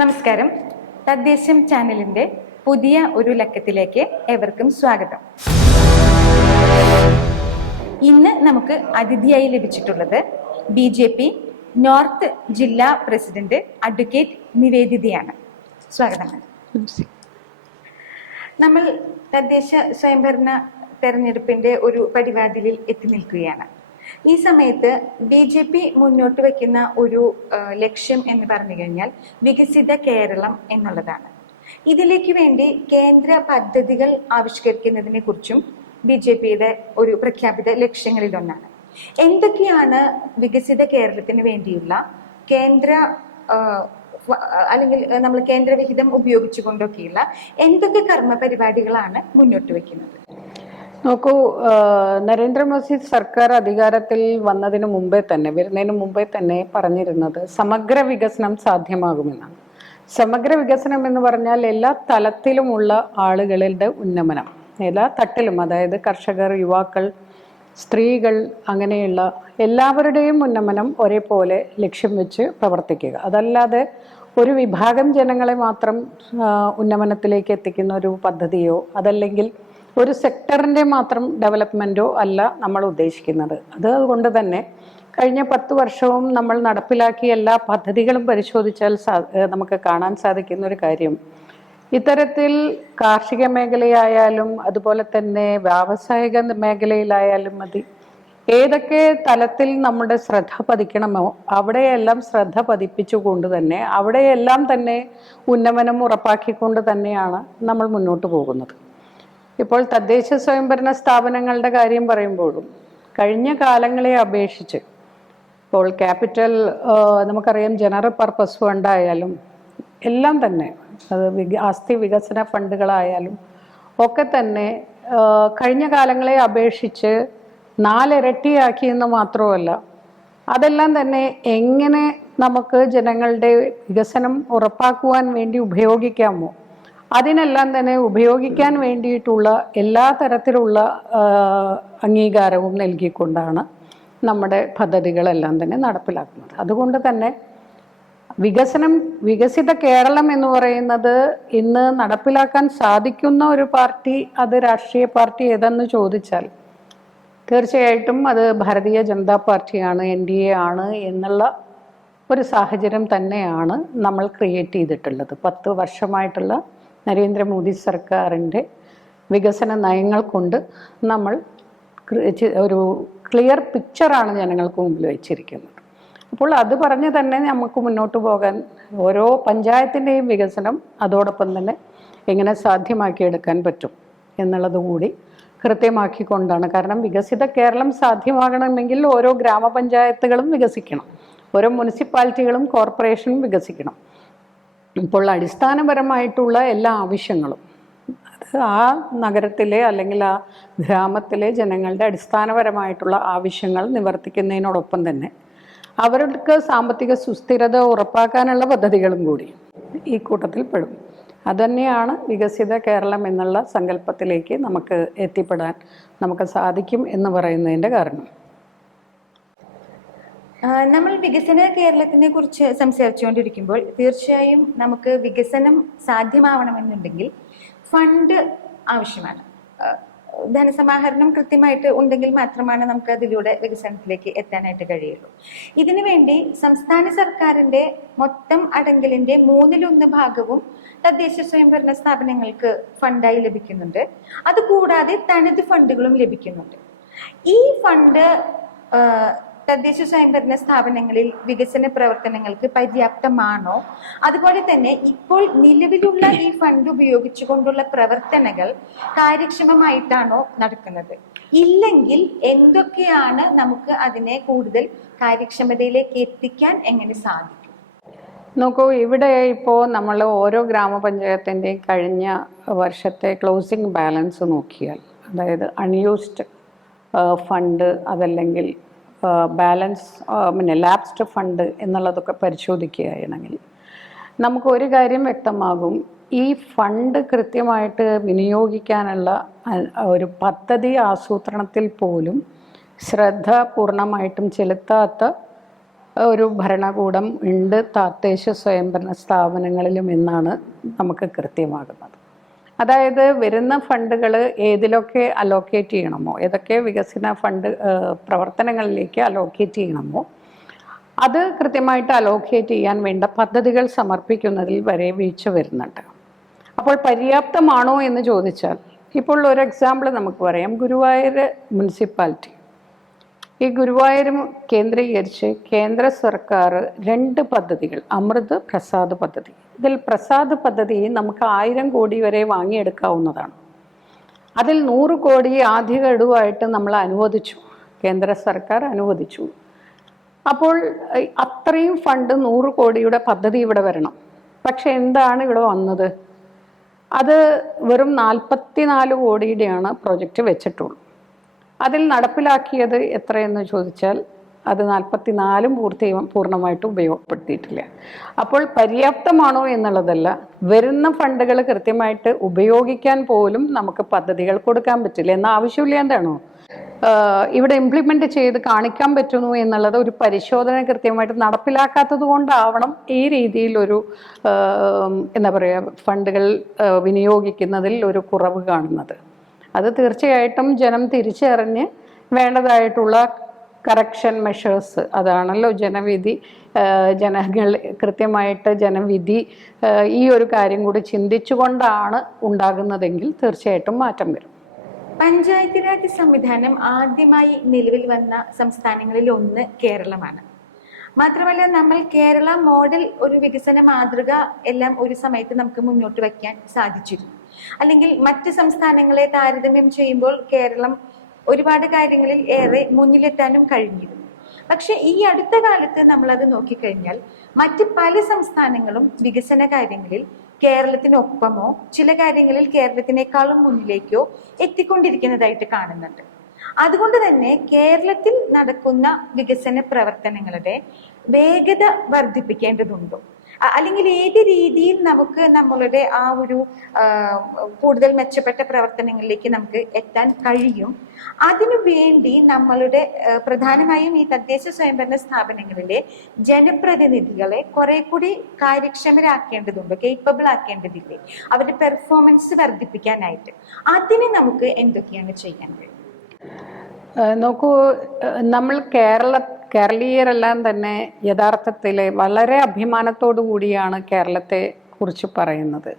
നമസ്കാരം. തദ്ദേശം ചാനലിന്റെ പുതിയ ഒരു ലക്കത്തിലേക്ക് ഏവർക്കും സ്വാഗതം. ഇന്ന് നമുക്ക് അതിഥിയായി ലഭിച്ചിട്ടുള്ളത് BJP നോർത്ത് ജില്ലാ പ്രസിഡന്റ് അഡ്വക്കേറ്റ് നിവേദിതയാണ്. സ്വാഗതം. നമ്മൾ തദ്ദേശ സ്വയംഭരണ തെരഞ്ഞെടുപ്പിന്റെ ഒരു പടിവാതിലിൽ എത്തി നിൽക്കുകയാണ്. ഈ സമയത്ത് BJP മുന്നോട്ട് വയ്ക്കുന്ന ഒരു ലക്ഷ്യം എന്ന് പറഞ്ഞു കഴിഞ്ഞാൽ വികസിത കേരളം എന്നുള്ളതാണ്. ഇതിലേക്ക് വേണ്ടി കേന്ദ്ര പദ്ധതികൾ ആവിഷ്കരിക്കുന്നതിനെ കുറിച്ചും BJPയുടെ ഒരു പ്രഖ്യാപിത ലക്ഷ്യങ്ങളിലൊന്നാണ്. എന്തൊക്കെയാണ് വികസിത കേരളത്തിന് വേണ്ടിയുള്ള കേന്ദ്ര അല്ലെങ്കിൽ നമ്മൾ കേന്ദ്രവിഹിതം ഉപയോഗിച്ചുകൊണ്ടൊക്കെയുള്ള എന്തൊക്കെ കർമ്മ പരിപാടികളാണ് മുന്നോട്ട് വയ്ക്കുന്നത്? നോക്കൂ, നരേന്ദ്രമോദി സർക്കാർ അധികാരത്തിൽ വരുന്നതിന് മുമ്പേ തന്നെ പറഞ്ഞിരുന്നത് സമഗ്ര വികസനം സാധ്യമാകുമെന്നാണ്. സമഗ്ര വികസനം എന്ന് പറഞ്ഞാൽ എല്ലാ തലത്തിലുമുള്ള ആളുകളുടെ ഉന്നമനം, എല്ലാ തട്ടിലും, അതായത് കർഷകർ, യുവാക്കൾ, സ്ത്രീകൾ, അങ്ങനെയുള്ള എല്ലാവരുടെയും ഉന്നമനം ഒരേപോലെ ലക്ഷ്യം വെച്ച് പ്രവർത്തിക്കുക. അതല്ലാതെ ഒരു വിഭാഗം ജനങ്ങളെ മാത്രം ഉന്നമനത്തിലേക്ക് എത്തിക്കുന്ന ഒരു പദ്ധതിയോ അതല്ലെങ്കിൽ ഒരു സെക്ടറിൻ്റെ മാത്രം ഡെവലപ്മെൻറ്റോ അല്ല നമ്മൾ ഉദ്ദേശിക്കുന്നത്. അതുകൊണ്ട് തന്നെ കഴിഞ്ഞ 10 വർഷവും നമ്മൾ നടപ്പിലാക്കിയ എല്ലാ പദ്ധതികളും പരിശോധിച്ചാൽ നമുക്ക് കാണാൻ സാധിക്കുന്ന ഒരു കാര്യം, ഇത്തരത്തിൽ കാർഷിക മേഖലയായാലും അതുപോലെ തന്നെ വ്യാവസായിക മേഖലയിലായാലും മതി, ഏതൊക്കെ തലത്തിൽ നമ്മുടെ ശ്രദ്ധ പതിക്കണമോ അവിടെയെല്ലാം ശ്രദ്ധ പതിപ്പിച്ചുകൊണ്ട് തന്നെ അവിടെയെല്ലാം തന്നെ ഉന്നമനം ഉറപ്പാക്കിക്കൊണ്ട് തന്നെയാണ് നമ്മൾ മുന്നോട്ട് പോകുന്നത്. ഇപ്പോൾ തദ്ദേശ സ്വയംഭരണ സ്ഥാപനങ്ങളുടെ കാര്യം പറയുമ്പോഴും കഴിഞ്ഞ കാലങ്ങളെ അപേക്ഷിച്ച് ഇപ്പോൾ ക്യാപിറ്റൽ, നമുക്കറിയാം, ജനറൽ പർപ്പസ് ഫണ്ടായാലും എല്ലാം തന്നെ, അത് ആസ്തി വികസന ഫണ്ടുകളായാലും ഒക്കെ തന്നെ കഴിഞ്ഞ കാലങ്ങളെ അപേക്ഷിച്ച് 4 ഇരട്ടിയാക്കിയെന്ന് മാത്രമല്ല, അതെല്ലാം തന്നെ എങ്ങനെ നമുക്ക് ജനങ്ങളുടെ വികസനം ഉറപ്പാക്കുവാൻ വേണ്ടി ഉപയോഗിക്കാമോ അതിനെല്ലാം തന്നെ ഉപയോഗിക്കാൻ വേണ്ടിയിട്ടുള്ള എല്ലാ തരത്തിലുള്ള അംഗീകാരവും നൽകിക്കൊണ്ടാണ് നമ്മുടെ പദ്ധതികളെല്ലാം തന്നെ നടപ്പിലാക്കുന്നത്. അതുകൊണ്ട് തന്നെ വികസിത കേരളം എന്ന് പറയുന്നത് ഇന്ന് നടപ്പിലാക്കാൻ സാധിക്കുന്ന ഒരു പാർട്ടി, അത് രാഷ്ട്രീയ പാർട്ടി ഏതെന്ന് ചോദിച്ചാൽ തീർച്ചയായിട്ടും അത് ഭാരതീയ ജനതാ പാർട്ടിയാണ്, NDA ആണ് എന്നുള്ള ഒരു സാഹചര്യം തന്നെയാണ് നമ്മൾ ക്രിയേറ്റ് ചെയ്തിട്ടുള്ളത്. 10 വർഷമായിട്ടുള്ള നരേന്ദ്രമോദി സർക്കാരിൻ്റെ വികസന നയങ്ങൾ കൊണ്ട് നമ്മൾ ഒരു ക്ലിയർ പിക്ചറാണ് ജനങ്ങൾക്ക് മുമ്പിൽ വെച്ചിരിക്കുന്നത്. അപ്പോൾ അത് പറഞ്ഞ് തന്നെ നമുക്ക് മുന്നോട്ട് പോകാൻ ഓരോ പഞ്ചായത്തിൻ്റെയും വികസനം അതോടൊപ്പം തന്നെ എങ്ങനെ സാധ്യമാക്കിയെടുക്കാൻ പറ്റും എന്നുള്ളത് കൂടി കൃത്യമാക്കിക്കൊണ്ടാണ്. കാരണം വികസിത കേരളം സാധ്യമാകണമെങ്കിൽ ഓരോ ഗ്രാമപഞ്ചായത്തുകളും വികസിക്കണം, ഓരോ മുനിസിപ്പാലിറ്റികളും കോർപ്പറേഷനും വികസിക്കണം. ഇപ്പോൾ അടിസ്ഥാനപരമായിട്ടുള്ള എല്ലാ ആവശ്യങ്ങളും, അത് ആ നഗരത്തിലെ അല്ലെങ്കിൽ ആ ഗ്രാമത്തിലെ ജനങ്ങളുടെ അടിസ്ഥാനപരമായിട്ടുള്ള ആവശ്യങ്ങൾ നിവർത്തിക്കുന്നതിനോടൊപ്പം തന്നെ അവർക്ക് സാമ്പത്തിക സുസ്ഥിരത ഉറപ്പാക്കാനുള്ള പദ്ധതികളും കൂടി ഈ കൂട്ടത്തിൽ പെടും. അതുതന്നെയാണ് വികസിത കേരളം എന്നുള്ള സങ്കല്പത്തിലേക്ക് നമുക്ക് എത്തിപ്പെടാൻ നമുക്ക് സാധിക്കും എന്ന് പറയുന്നതിൻ്റെ കാരണം. നമ്മൾ വികസന കേരളത്തിനെ കുറിച്ച് സംസാരിച്ചുകൊണ്ടിരിക്കുമ്പോൾ തീർച്ചയായും നമുക്ക് വികസനം സാധ്യമാവണമെന്നുണ്ടെങ്കിൽ ഫണ്ട് ആവശ്യമാണ്. ധനസമാഹരണം കൃത്യമായിട്ട് ഉണ്ടെങ്കിൽ മാത്രമാണ് നമുക്ക് അതിലൂടെ വികസനത്തിലേക്ക് എത്താനായിട്ട് കഴിയുള്ളൂ. ഇതിനു വേണ്ടി സംസ്ഥാന സർക്കാരിന്റെ മൊത്തം അടങ്കലിന്റെ 1/3 ഭാഗവും തദ്ദേശ സ്വയംഭരണ സ്ഥാപനങ്ങൾക്ക് ഫണ്ടായി ലഭിക്കുന്നുണ്ട്. അതുകൂടാതെ തനത് ഫണ്ടുകളും ലഭിക്കുന്നുണ്ട്. ഈ ഫണ്ട് തദ്ദേശ സ്വയംഭരണ സ്ഥാപനങ്ങളിൽ വികസന പ്രവർത്തനങ്ങൾക്ക് പര്യാപ്തമാണോ? അതുപോലെ തന്നെ ഇപ്പോൾ നിലവിലുള്ള ഈ ഫണ്ട് ഉപയോഗിച്ചുകൊണ്ടുള്ള പ്രവർത്തനങ്ങൾ കാര്യക്ഷമമായിട്ടാണോ നടക്കുന്നത്? ഇല്ലെങ്കിൽ എന്തൊക്കെയാണ് നമുക്ക് അതിനെ കൂടുതൽ കാര്യക്ഷമതയിലേക്ക് എത്തിക്കാൻ എങ്ങനെ സാധിക്കും? നോക്കൂ, ഇവിടെ ഇപ്പോൾ നമ്മൾ ഓരോ ഗ്രാമപഞ്ചായത്തിൻ്റെയും കഴിഞ്ഞ വർഷത്തെ ക്ലോസിംഗ് ബാലൻസ് നോക്കിയാൽ, അതായത് അൺയൂസ്ഡ് ഫണ്ട് അതല്ലെങ്കിൽ ബാലൻസ് ലാപ്സ്ഡ് ഫണ്ട് എന്നുള്ളതൊക്കെ പരിശോധിക്കുകയാണെങ്കിൽ നമുക്ക് ഒരു കാര്യം വ്യക്തമാകും, ഈ ഫണ്ട് കൃത്യമായിട്ട് വിനിയോഗിക്കാനുള്ള ഒരു പദ്ധതി ആസൂത്രണത്തിൽ പോലും ശ്രദ്ധ പൂർണ്ണമായിട്ടും ചെലുത്താത്ത ഒരു ഭരണകൂടം ഉണ്ട് തദ്ദേശ സ്വയംഭരണ സ്ഥാപനങ്ങളിലും എന്നാണ് നമുക്ക് കൃത്യമാകുന്നത്. അതായത് വരുന്ന ഫണ്ടുകൾ ഏതിലൊക്കെ അലോക്കേറ്റ് ചെയ്യണമോ, ഏതൊക്കെ വികസന ഫണ്ട് പ്രവർത്തനങ്ങളിലേക്ക് അലോക്കേറ്റ് ചെയ്യണമോ അത് കൃത്യമായിട്ട് അലോക്കേറ്റ് ചെയ്യാൻ വേണ്ട പദ്ധതികൾ സമർപ്പിക്കുന്നതിൽ വരെ വീഴ്ച വരുന്നുണ്ട്. അപ്പോൾ പര്യാപ്തമാണോ എന്ന് ചോദിച്ചാൽ, ഇപ്പോൾ ഒരു എക്സാമ്പിൾ നമുക്ക് പറയാം. ഗുരുവായൂർ മുനിസിപ്പാലിറ്റി, ഈ ഗുരുവായൂരും കേന്ദ്രീകരിച്ച് കേന്ദ്ര സർക്കാർ 2 പദ്ധതികൾ, അമൃത് പ്രസാദ് പദ്ധതി, ഇതിൽ പ്രസാദ് പദ്ധതി നമുക്ക് 1000 കോടി വരെ വാങ്ങിയെടുക്കാവുന്നതാണ്. അതിൽ 100 കോടി ആദ്യ ഗഡുവായിട്ട് നമ്മൾ അനുവദിച്ചു, കേന്ദ്ര സർക്കാർ അനുവദിച്ചു. അപ്പോൾ അത്രയും ഫണ്ട് 100 കോടിയുടെ പദ്ധതി ഇവിടെ വരണം. പക്ഷെ എന്താണ് ഇവിടെ വന്നത്? അത് വെറും 44 കോടിയുടെയാണ് പ്രോജക്റ്റ് വെച്ചിട്ടുള്ളൂ. അതിൽ നടപ്പിലാക്കിയത് എത്രയെന്ന് ചോദിച്ചാൽ അത് 44 പൂർണ്ണമായിട്ട് ഉപയോഗപ്പെടുത്തിയിട്ടില്ല. അപ്പോൾ പര്യാപ്തമാണോ എന്നുള്ളതല്ല, വരുന്ന ഫണ്ടുകൾ കൃത്യമായിട്ട് ഉപയോഗിക്കാൻ പോലും നമുക്ക് പദ്ധതികൾ കൊടുക്കാൻ പറ്റില്ല. എന്ന ആവശ്യമില്ല, എന്താണോ ഇവിടെ ഇംപ്ലിമെന്റ് ചെയ്ത് കാണിക്കാൻ പറ്റുന്നു എന്നുള്ളത് ഒരു പരിശോധന കൃത്യമായിട്ട് നടപ്പിലാക്കാത്തത് കൊണ്ടാവണം ഈ രീതിയിലൊരു എന്താ പറയുക ഫണ്ടുകൾ വിനിയോഗിക്കുന്നതിൽ ഒരു കുറവ് കാണുന്നത്. അത് തീർച്ചയായിട്ടും ജനം തിരിച്ചറിഞ്ഞ് വേണ്ടതായിട്ടുള്ള കറക്ഷൻ മെഷേഴ്സ്, അതാണല്ലോ ജനവിധി, ജനങ്ങൾ കൃത്യമായിട്ട് ജനവിധി ഈ ഒരു കാര്യം കൂടി ചിന്തിച്ചുകൊണ്ടാണ് ഉണ്ടാകുന്നതെങ്കിൽ തീർച്ചയായിട്ടും മാറ്റം വരും. പഞ്ചായത്ത് രാജ് സംവിധാനം ആദ്യമായി നിലവിൽ വന്ന സംസ്ഥാനങ്ങളിൽ ഒന്ന് കേരളമാണ്. മാത്രമല്ല, നമ്മൾ കേരള മോഡൽ ഒരു വികസന മാതൃക എല്ലാം ഒരു സമയത്ത് നമുക്ക് മുന്നോട്ട് വയ്ക്കാൻ സാധിച്ചിരുന്നു. അല്ലെങ്കിൽ മറ്റ് സംസ്ഥാനങ്ങളെ താരതമ്യം ചെയ്യുമ്പോൾ കേരളം ഒരുപാട് കാര്യങ്ങളിൽ ഏറെ മുന്നിലെത്താനും കഴിഞ്ഞിരുന്നു. പക്ഷെ ഈ അടുത്ത കാലത്ത് നമ്മളത് നോക്കിക്കഴിഞ്ഞാൽ മറ്റ് പല സംസ്ഥാനങ്ങളും വികസന കാര്യങ്ങളിൽ കേരളത്തിനൊപ്പമോ ചില കാര്യങ്ങളിൽ കേരളത്തിനേക്കാളും മുന്നിലേക്കോ എത്തിക്കൊണ്ടിരിക്കുന്നതായിട്ട് കാണുന്നുണ്ട്. അതുകൊണ്ട് തന്നെ കേരളത്തിൽ നടക്കുന്ന വികസന പ്രവർത്തനങ്ങളുടെ വേഗത വർദ്ധിപ്പിക്കേണ്ടതുണ്ടോ, അല്ലെങ്കിൽ ഏത് രീതിയിൽ നമുക്ക് നമ്മളുടെ ആ ഒരു കൂടുതൽ മെച്ചപ്പെട്ട പ്രവർത്തനങ്ങളിലേക്ക് നമുക്ക് എത്താൻ കഴിയും? അതിനു വേണ്ടി നമ്മളുടെ പ്രധാനമായും ഈ തദ്ദേശ സ്വയംഭരണ സ്ഥാപനങ്ങളിലെ ജനപ്രതിനിധികളെ കുറെ കൂടി കാര്യക്ഷമരാക്കേണ്ടതുണ്ട്, കേപ്പബിൾ ആക്കേണ്ടതില്ലേ അവരുടെ പെർഫോമൻസ് വർദ്ധിപ്പിക്കാനായിട്ട്? അതിന് നമുക്ക് എന്തൊക്കെയാണ് ചെയ്യാൻ കഴിയും? നോക്കൂ, നമ്മൾ കേരളീയരെല്ലാം തന്നെ യഥാർത്ഥത്തിൽ വളരെ അഭിമാനത്തോടു കൂടിയാണ് കേരളത്തെ കുറിച്ച് പറയുന്നത്.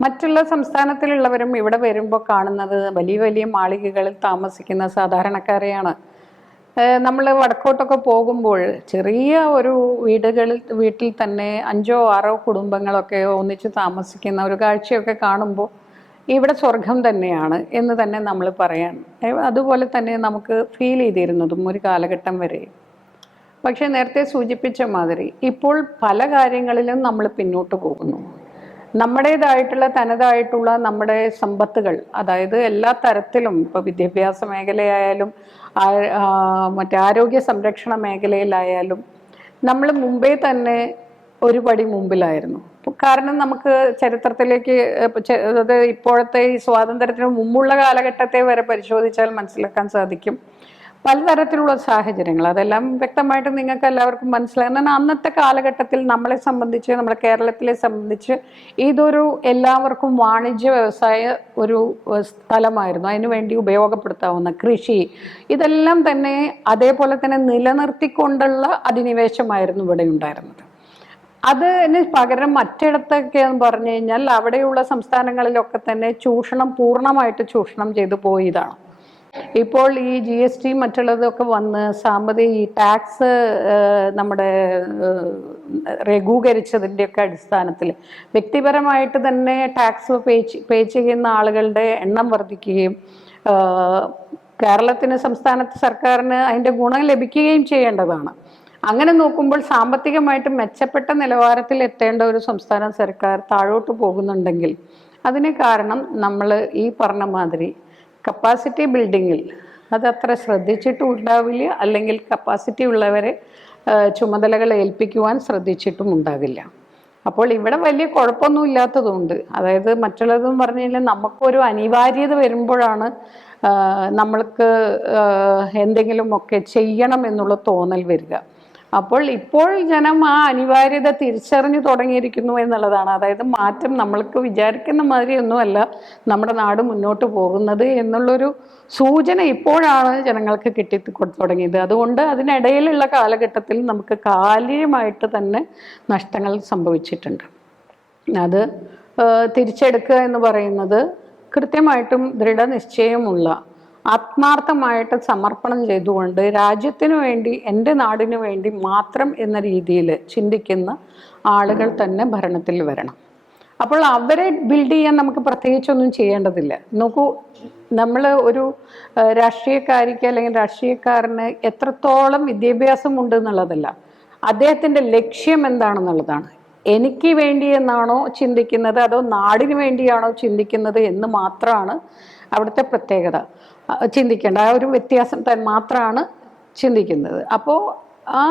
മറ്റുള്ള സംസ്ഥാനത്തിലുള്ളവരും ഇവിടെ വരുമ്പോൾ കാണുന്നത് വലിയ വലിയ മാളികകളിൽ താമസിക്കുന്ന സാധാരണക്കാരെയാണ്. നമ്മൾ വടക്കോട്ടൊക്കെ പോകുമ്പോൾ ചെറിയ ഒരു വീട്ടിൽ തന്നെ 5ഓ 6ഓ കുടുംബങ്ങളൊക്കെ ഒന്നിച്ച് താമസിക്കുന്ന ഒരു കാഴ്ചയൊക്കെ കാണുമ്പോൾ ഇവിടെ സ്വർഗം തന്നെയാണ് എന്ന് തന്നെ നമ്മൾ പറയാൻ, അതുപോലെ തന്നെ നമുക്ക് ഫീൽ ചെയ്തിരുന്നതും ഒരു കാലഘട്ടം വരെ. പക്ഷെ നേരത്തെ സൂചിപ്പിച്ച മാതിരി ഇപ്പോൾ പല കാര്യങ്ങളിലും നമ്മൾ പിന്നോട്ട് പോകുന്നു. നമ്മുടേതായിട്ടുള്ള തനതായിട്ടുള്ള നമ്മുടെ സമ്പത്തുകൾ, അതായത് എല്ലാ തരത്തിലും, ഇപ്പോൾ വിദ്യാഭ്യാസ മേഖലയായാലും മറ്റേ ആരോഗ്യ സംരക്ഷണ മേഖലയിലായാലും നമ്മൾ മുമ്പേ തന്നെ ഒരു പടി മുമ്പിലായിരുന്നു. കാരണം നമുക്ക് ചരിത്രത്തിലേക്ക്, അത് ഇപ്പോഴത്തെ ഈ സ്വാതന്ത്ര്യത്തിന് മുമ്പുള്ള കാലഘട്ടത്തെ വരെ പരിശോധിച്ചാൽ മനസ്സിലാക്കാൻ സാധിക്കും പലതരത്തിലുള്ള സാഹചര്യങ്ങൾ. അതെല്ലാം വ്യക്തമായിട്ട് നിങ്ങൾക്ക് എല്ലാവർക്കും മനസ്സിലാകും. എന്നാൽ അന്നത്തെ കാലഘട്ടത്തിൽ നമ്മളെ സംബന്ധിച്ച്, നമ്മുടെ കേരളത്തിലെ സംബന്ധിച്ച് ഇതൊരു എല്ലാവർക്കും വാണിജ്യ വ്യവസായ ഒരു സ്ഥലമായിരുന്നു. അതിനുവേണ്ടി ഉപയോഗപ്പെടുത്താവുന്ന കൃഷി, ഇതെല്ലാം തന്നെ അതേപോലെ തന്നെ നിലനിർത്തിക്കൊണ്ടുള്ള അധിനിവേശമായിരുന്നു ഇവിടെ ഉണ്ടായിരുന്നത്. അതിന് പകരം മറ്റിടത്തൊക്കെ എന്ന് പറഞ്ഞു കഴിഞ്ഞാൽ അവിടെയുള്ള സംസ്ഥാനങ്ങളിലൊക്കെ തന്നെ പൂർണ്ണമായിട്ട് ചൂഷണം ചെയ്തു പോയതാണ്. ഇപ്പോൾ ഈ GST മറ്റുള്ളതൊക്കെ വന്ന് ഈ ടാക്സ് നമ്മുടെ ലഘൂകരിച്ചതിൻ്റെയൊക്കെ അടിസ്ഥാനത്തിൽ വ്യക്തിപരമായിട്ട് തന്നെ ടാക്സ് പേ ചെയ്യുന്ന ആളുകളുടെ എണ്ണം വർദ്ധിക്കുകയും കേരളത്തിന്, സംസ്ഥാനത്ത് സർക്കാരിന് അതിൻ്റെ ഗുണം ലഭിക്കുകയും ചെയ്യേണ്ടതാണ്. അങ്ങനെ നോക്കുമ്പോൾ സാമ്പത്തികമായിട്ട് മെച്ചപ്പെട്ട നിലവാരത്തിൽ എത്തേണ്ട ഒരു സംസ്ഥാന സർക്കാർ താഴോട്ട് പോകുന്നുണ്ടെങ്കിൽ അതിന് കാരണം നമ്മൾ ഈ പറഞ്ഞ മാതിരി കപ്പാസിറ്റി ബിൽഡിങ്ങിൽ അത് അത്ര ശ്രദ്ധിച്ചിട്ടും ഉണ്ടാവില്ല, അല്ലെങ്കിൽ കപ്പാസിറ്റി ഉള്ളവരെ ചുമതലകൾ ഏൽപ്പിക്കുവാൻ ശ്രദ്ധിച്ചിട്ടും ഉണ്ടാകില്ല. അപ്പോൾ ഇവിടെ വലിയ കുഴപ്പമൊന്നും ഇല്ലാത്തതുകൊണ്ട്, അതായത് മറ്റുള്ളതെന്ന് പറഞ്ഞു കഴിഞ്ഞാൽ നമുക്കൊരു അനിവാര്യത വരുമ്പോഴാണ് നമ്മൾക്ക് എന്തെങ്കിലുമൊക്കെ ചെയ്യണം എന്നുള്ള തോന്നൽ വരിക. അപ്പോൾ ഇപ്പോൾ ജനം ആ അനിവാര്യത തിരിച്ചറിഞ്ഞു തുടങ്ങിയിരിക്കുന്നു എന്നുള്ളതാണ്. അതായത് മാറ്റം നമ്മൾക്ക് വിചാരിക്കുന്ന മാതിരിയൊന്നുമല്ല നമ്മുടെ നാട് മുന്നോട്ട് പോകുന്നത് എന്നുള്ളൊരു സൂചന ഇപ്പോഴാണ് ജനങ്ങൾക്ക് കിട്ടി തുടങ്ങിയത്. അതുകൊണ്ട് അതിനിടയിലുള്ള കാലഘട്ടത്തിൽ നമുക്ക് കാര്യമായിട്ട് തന്നെ നഷ്ടങ്ങൾ സംഭവിച്ചിട്ടുണ്ട്. അത് തിരിച്ചെടുക്കുക എന്ന് പറയുന്നത് കൃത്യമായിട്ടും ദൃഢനിശ്ചയമുള്ള ആത്മാർത്ഥമായിട്ട് സമർപ്പണം ചെയ്തുകൊണ്ട് രാജ്യത്തിനു വേണ്ടി, എൻ്റെ നാടിനു വേണ്ടി മാത്രം എന്ന രീതിയിൽ ചിന്തിക്കുന്ന ആളുകൾ തന്നെ ഭരണത്തിൽ വരണം. അപ്പോൾ അവരെ ബിൽഡ് ചെയ്യാൻ നമുക്ക് പ്രത്യേകിച്ചൊന്നും ചെയ്യേണ്ടതില്ല. നോക്കൂ, നമ്മൾ ഒരു രാഷ്ട്രീയക്കാരിക്ക് അല്ലെങ്കിൽ രാഷ്ട്രീയക്കാരന് എത്രത്തോളം വിദ്യാഭ്യാസം ഉണ്ട് എന്നുള്ളതല്ല, അദ്ദേഹത്തിൻ്റെ ലക്ഷ്യം എന്താണെന്നുള്ളതാണ്. എനിക്ക് വേണ്ടി എന്നാണോ ചിന്തിക്കുന്നത് അതോ നാടിന് വേണ്ടിയാണോ ചിന്തിക്കുന്നത് എന്ന് മാത്രമാണ് അവിടുത്തെ പ്രത്യേകത. ചിന്തിക്കേണ്ട ആ ഒരു വ്യത്യാസം മാത്രമാണ് ചിന്തിക്കുന്നത്. അപ്പോൾ ആ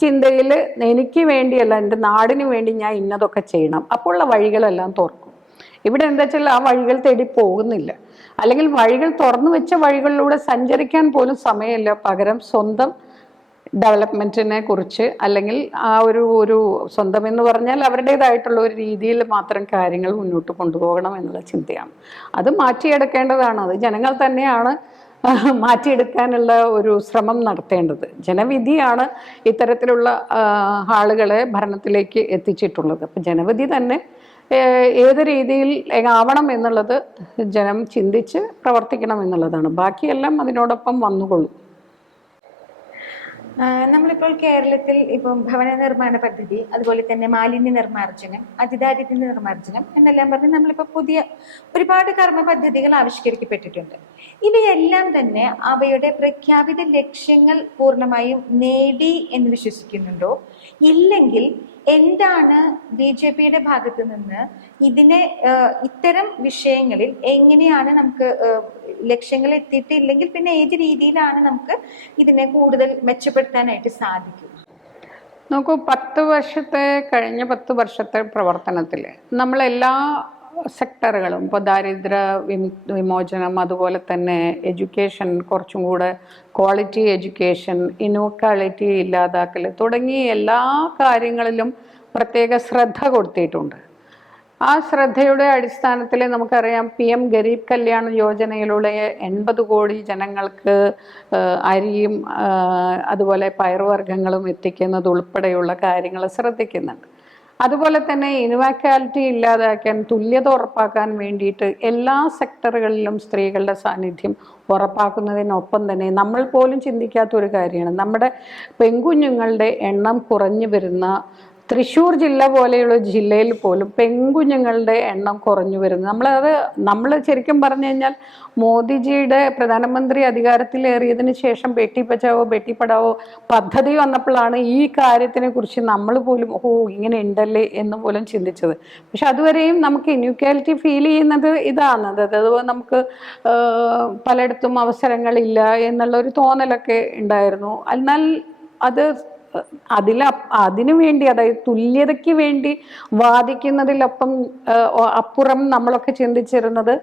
ചിന്തയിൽ എനിക്ക് വേണ്ടിയല്ല, എൻ്റെ നാടിന് വേണ്ടി ഞാൻ ഇന്നതൊക്കെ ചെയ്യണം, അപ്പോൾ ഉള്ള വഴികളെല്ലാം തുറക്കും. ഇവിടെ എന്താ വെച്ചാൽ ആ വഴികൾ തേടി പോകുന്നില്ല, അല്ലെങ്കിൽ വഴികൾ തുറന്നു വെച്ച വഴികളിലൂടെ സഞ്ചരിക്കാൻ പോലും സമയമില്ല. പകരം സ്വന്തം ഡെവലപ്മെൻറ്റിനെ കുറിച്ച്, അല്ലെങ്കിൽ ആ ഒരു സ്വന്തം എന്ന് പറഞ്ഞാൽ അവരുടേതായിട്ടുള്ള ഒരു രീതിയിൽ മാത്രം കാര്യങ്ങൾ മുന്നോട്ട് കൊണ്ടുപോകണം എന്നുള്ള ചിന്തയാണ്. അത് മാറ്റിയെടുക്കേണ്ടതാണ്. അത് ജനങ്ങൾ തന്നെയാണ് മാറ്റിയെടുക്കാനുള്ള ഒരു ശ്രമം നടത്തേണ്ടത്. ജനവിധിയാണ് ഇത്തരത്തിലുള്ള ആളുകളെ ഭരണത്തിലേക്ക് എത്തിച്ചിട്ടുള്ളത്. അപ്പം ജനവിധി തന്നെ ഏത് രീതിയിൽ ആവണം എന്നുള്ളത് ജനം ചിന്തിച്ച് പ്രവർത്തിക്കണം എന്നുള്ളതാണ്. ബാക്കിയെല്ലാം അതിനോടൊപ്പം വന്നുകൊള്ളും. നമ്മളിപ്പോൾ കേരളത്തിൽ ഇപ്പം ഭവന നിർമ്മാണ പദ്ധതി, അതുപോലെ തന്നെ മാലിന്യ നിർമ്മാർജ്ജനം, അതിദാരിദ്ര്യ നിർമ്മാർജ്ജനം എന്നെല്ലാം പറഞ്ഞ് നമ്മളിപ്പോൾ പുതിയ ഒരുപാട് കർമ്മ പദ്ധതികൾ ആവിഷ്കരിക്കപ്പെട്ടിട്ടുണ്ട്. ഇവയെല്ലാം തന്നെ അവയുടെ പ്രഖ്യാപിത ലക്ഷ്യങ്ങൾ പൂർണ്ണമായും നേടി എന്ന് വിശ്വസിക്കുന്നുണ്ടോ? ഇല്ലെങ്കിൽ എന്താണ് BJPയുടെ ഭാഗത്ത് നിന്ന് ഇതിനെ ഇത്തരം വിഷയങ്ങളിൽ എങ്ങനെയാണ് നമുക്ക് ലക്ഷ്യങ്ങൾ എത്തിയിട്ടില്ലെങ്കിൽ പിന്നെ ഏത് രീതിയിലാണ് നമുക്ക് ഇതിനെ കൂടുതൽ മെച്ചപ്പെടുത്താനായിട്ട് സാധിക്കും? നോക്കൂ, കഴിഞ്ഞ 10 വർഷത്തെ പ്രവർത്തനത്തിൽ നമ്മളെല്ലാ സെക്ടറുകളും, ഇപ്പോൾ ദാരിദ്ര്യ വിമോചനം, അതുപോലെ തന്നെ എഡ്യൂക്കേഷൻ, കുറച്ചും കൂടെ ക്വാളിറ്റി എഡ്യൂക്കേഷൻ, ഇൻഇക്വാളിറ്റി ഇല്ലാതാക്കൽ തുടങ്ങി എല്ലാ കാര്യങ്ങളിലും പ്രത്യേക ശ്രദ്ധ കൊടുത്തിട്ടുണ്ട്. ആ ശ്രദ്ധയുടെ അടിസ്ഥാനത്തിൽ നമുക്കറിയാം, PM ഗരീബ് കല്യാൺ യോജനയിലൂടെ 80 കോടി ജനങ്ങൾക്ക് അരിയും അതുപോലെ പയറുവർഗ്ഗങ്ങളും എത്തിക്കുന്നത് ഉൾപ്പെടെയുള്ള കാര്യങ്ങൾ ശ്രദ്ധിക്കുന്നുണ്ട്. അതുപോലെ തന്നെ ഇൻഇക്വാലിറ്റി ഇല്ലാതാക്കാൻ, തുല്യത ഉറപ്പാക്കാൻ വേണ്ടിയിട്ട് എല്ലാ സെക്ടറുകളിലും സ്ത്രീകളുടെ സാന്നിധ്യം ഉറപ്പാക്കുന്നതിനൊപ്പം തന്നെ നമ്മൾ പോലും ചിന്തിക്കാത്തൊരു കാര്യമാണ്, നമ്മുടെ പെൺകുഞ്ഞുങ്ങളുടെ എണ്ണം കുറഞ്ഞു വരുന്ന തൃശ്ശൂർ ജില്ല പോലെയുള്ള ജില്ലയിൽ പോലും പെൺകുഞ്ഞുങ്ങളുടെ എണ്ണം കുറഞ്ഞു വരുന്നു. നമ്മൾ ശരിക്കും പറഞ്ഞു കഴിഞ്ഞാൽ മോദിജിയുടെ പ്രധാനമന്ത്രി അധികാരത്തിലേറിയതിന് ശേഷം ബേട്ടി ബച്ചാവോ ബേട്ടി പഠാവോ പദ്ധതി വന്നപ്പോഴാണ് ഈ കാര്യത്തിനെ കുറിച്ച് നമ്മൾ പോലും ഇങ്ങനെ ഉണ്ടല്ലേ എന്ന് പോലും ചിന്തിച്ചത്. പക്ഷെ അതുവരെയും നമുക്ക് ഇൻഇക്വാലിറ്റി ഫീൽ ചെയ്യുന്നത് ഇതാണ്, അതായത് നമുക്ക് പലയിടത്തും അവസരങ്ങളില്ല എന്നുള്ള ഒരു തോന്നലൊക്കെ ഉണ്ടായിരുന്നു. എന്നാൽ അതിനു വേണ്ടി, അതായത് തുല്യതയ്ക്ക് വേണ്ടി വാദിക്കുന്നതിലൊപ്പം അപ്പുറം നമ്മളൊക്കെ ചിന്തിച്ചിരുന്നത്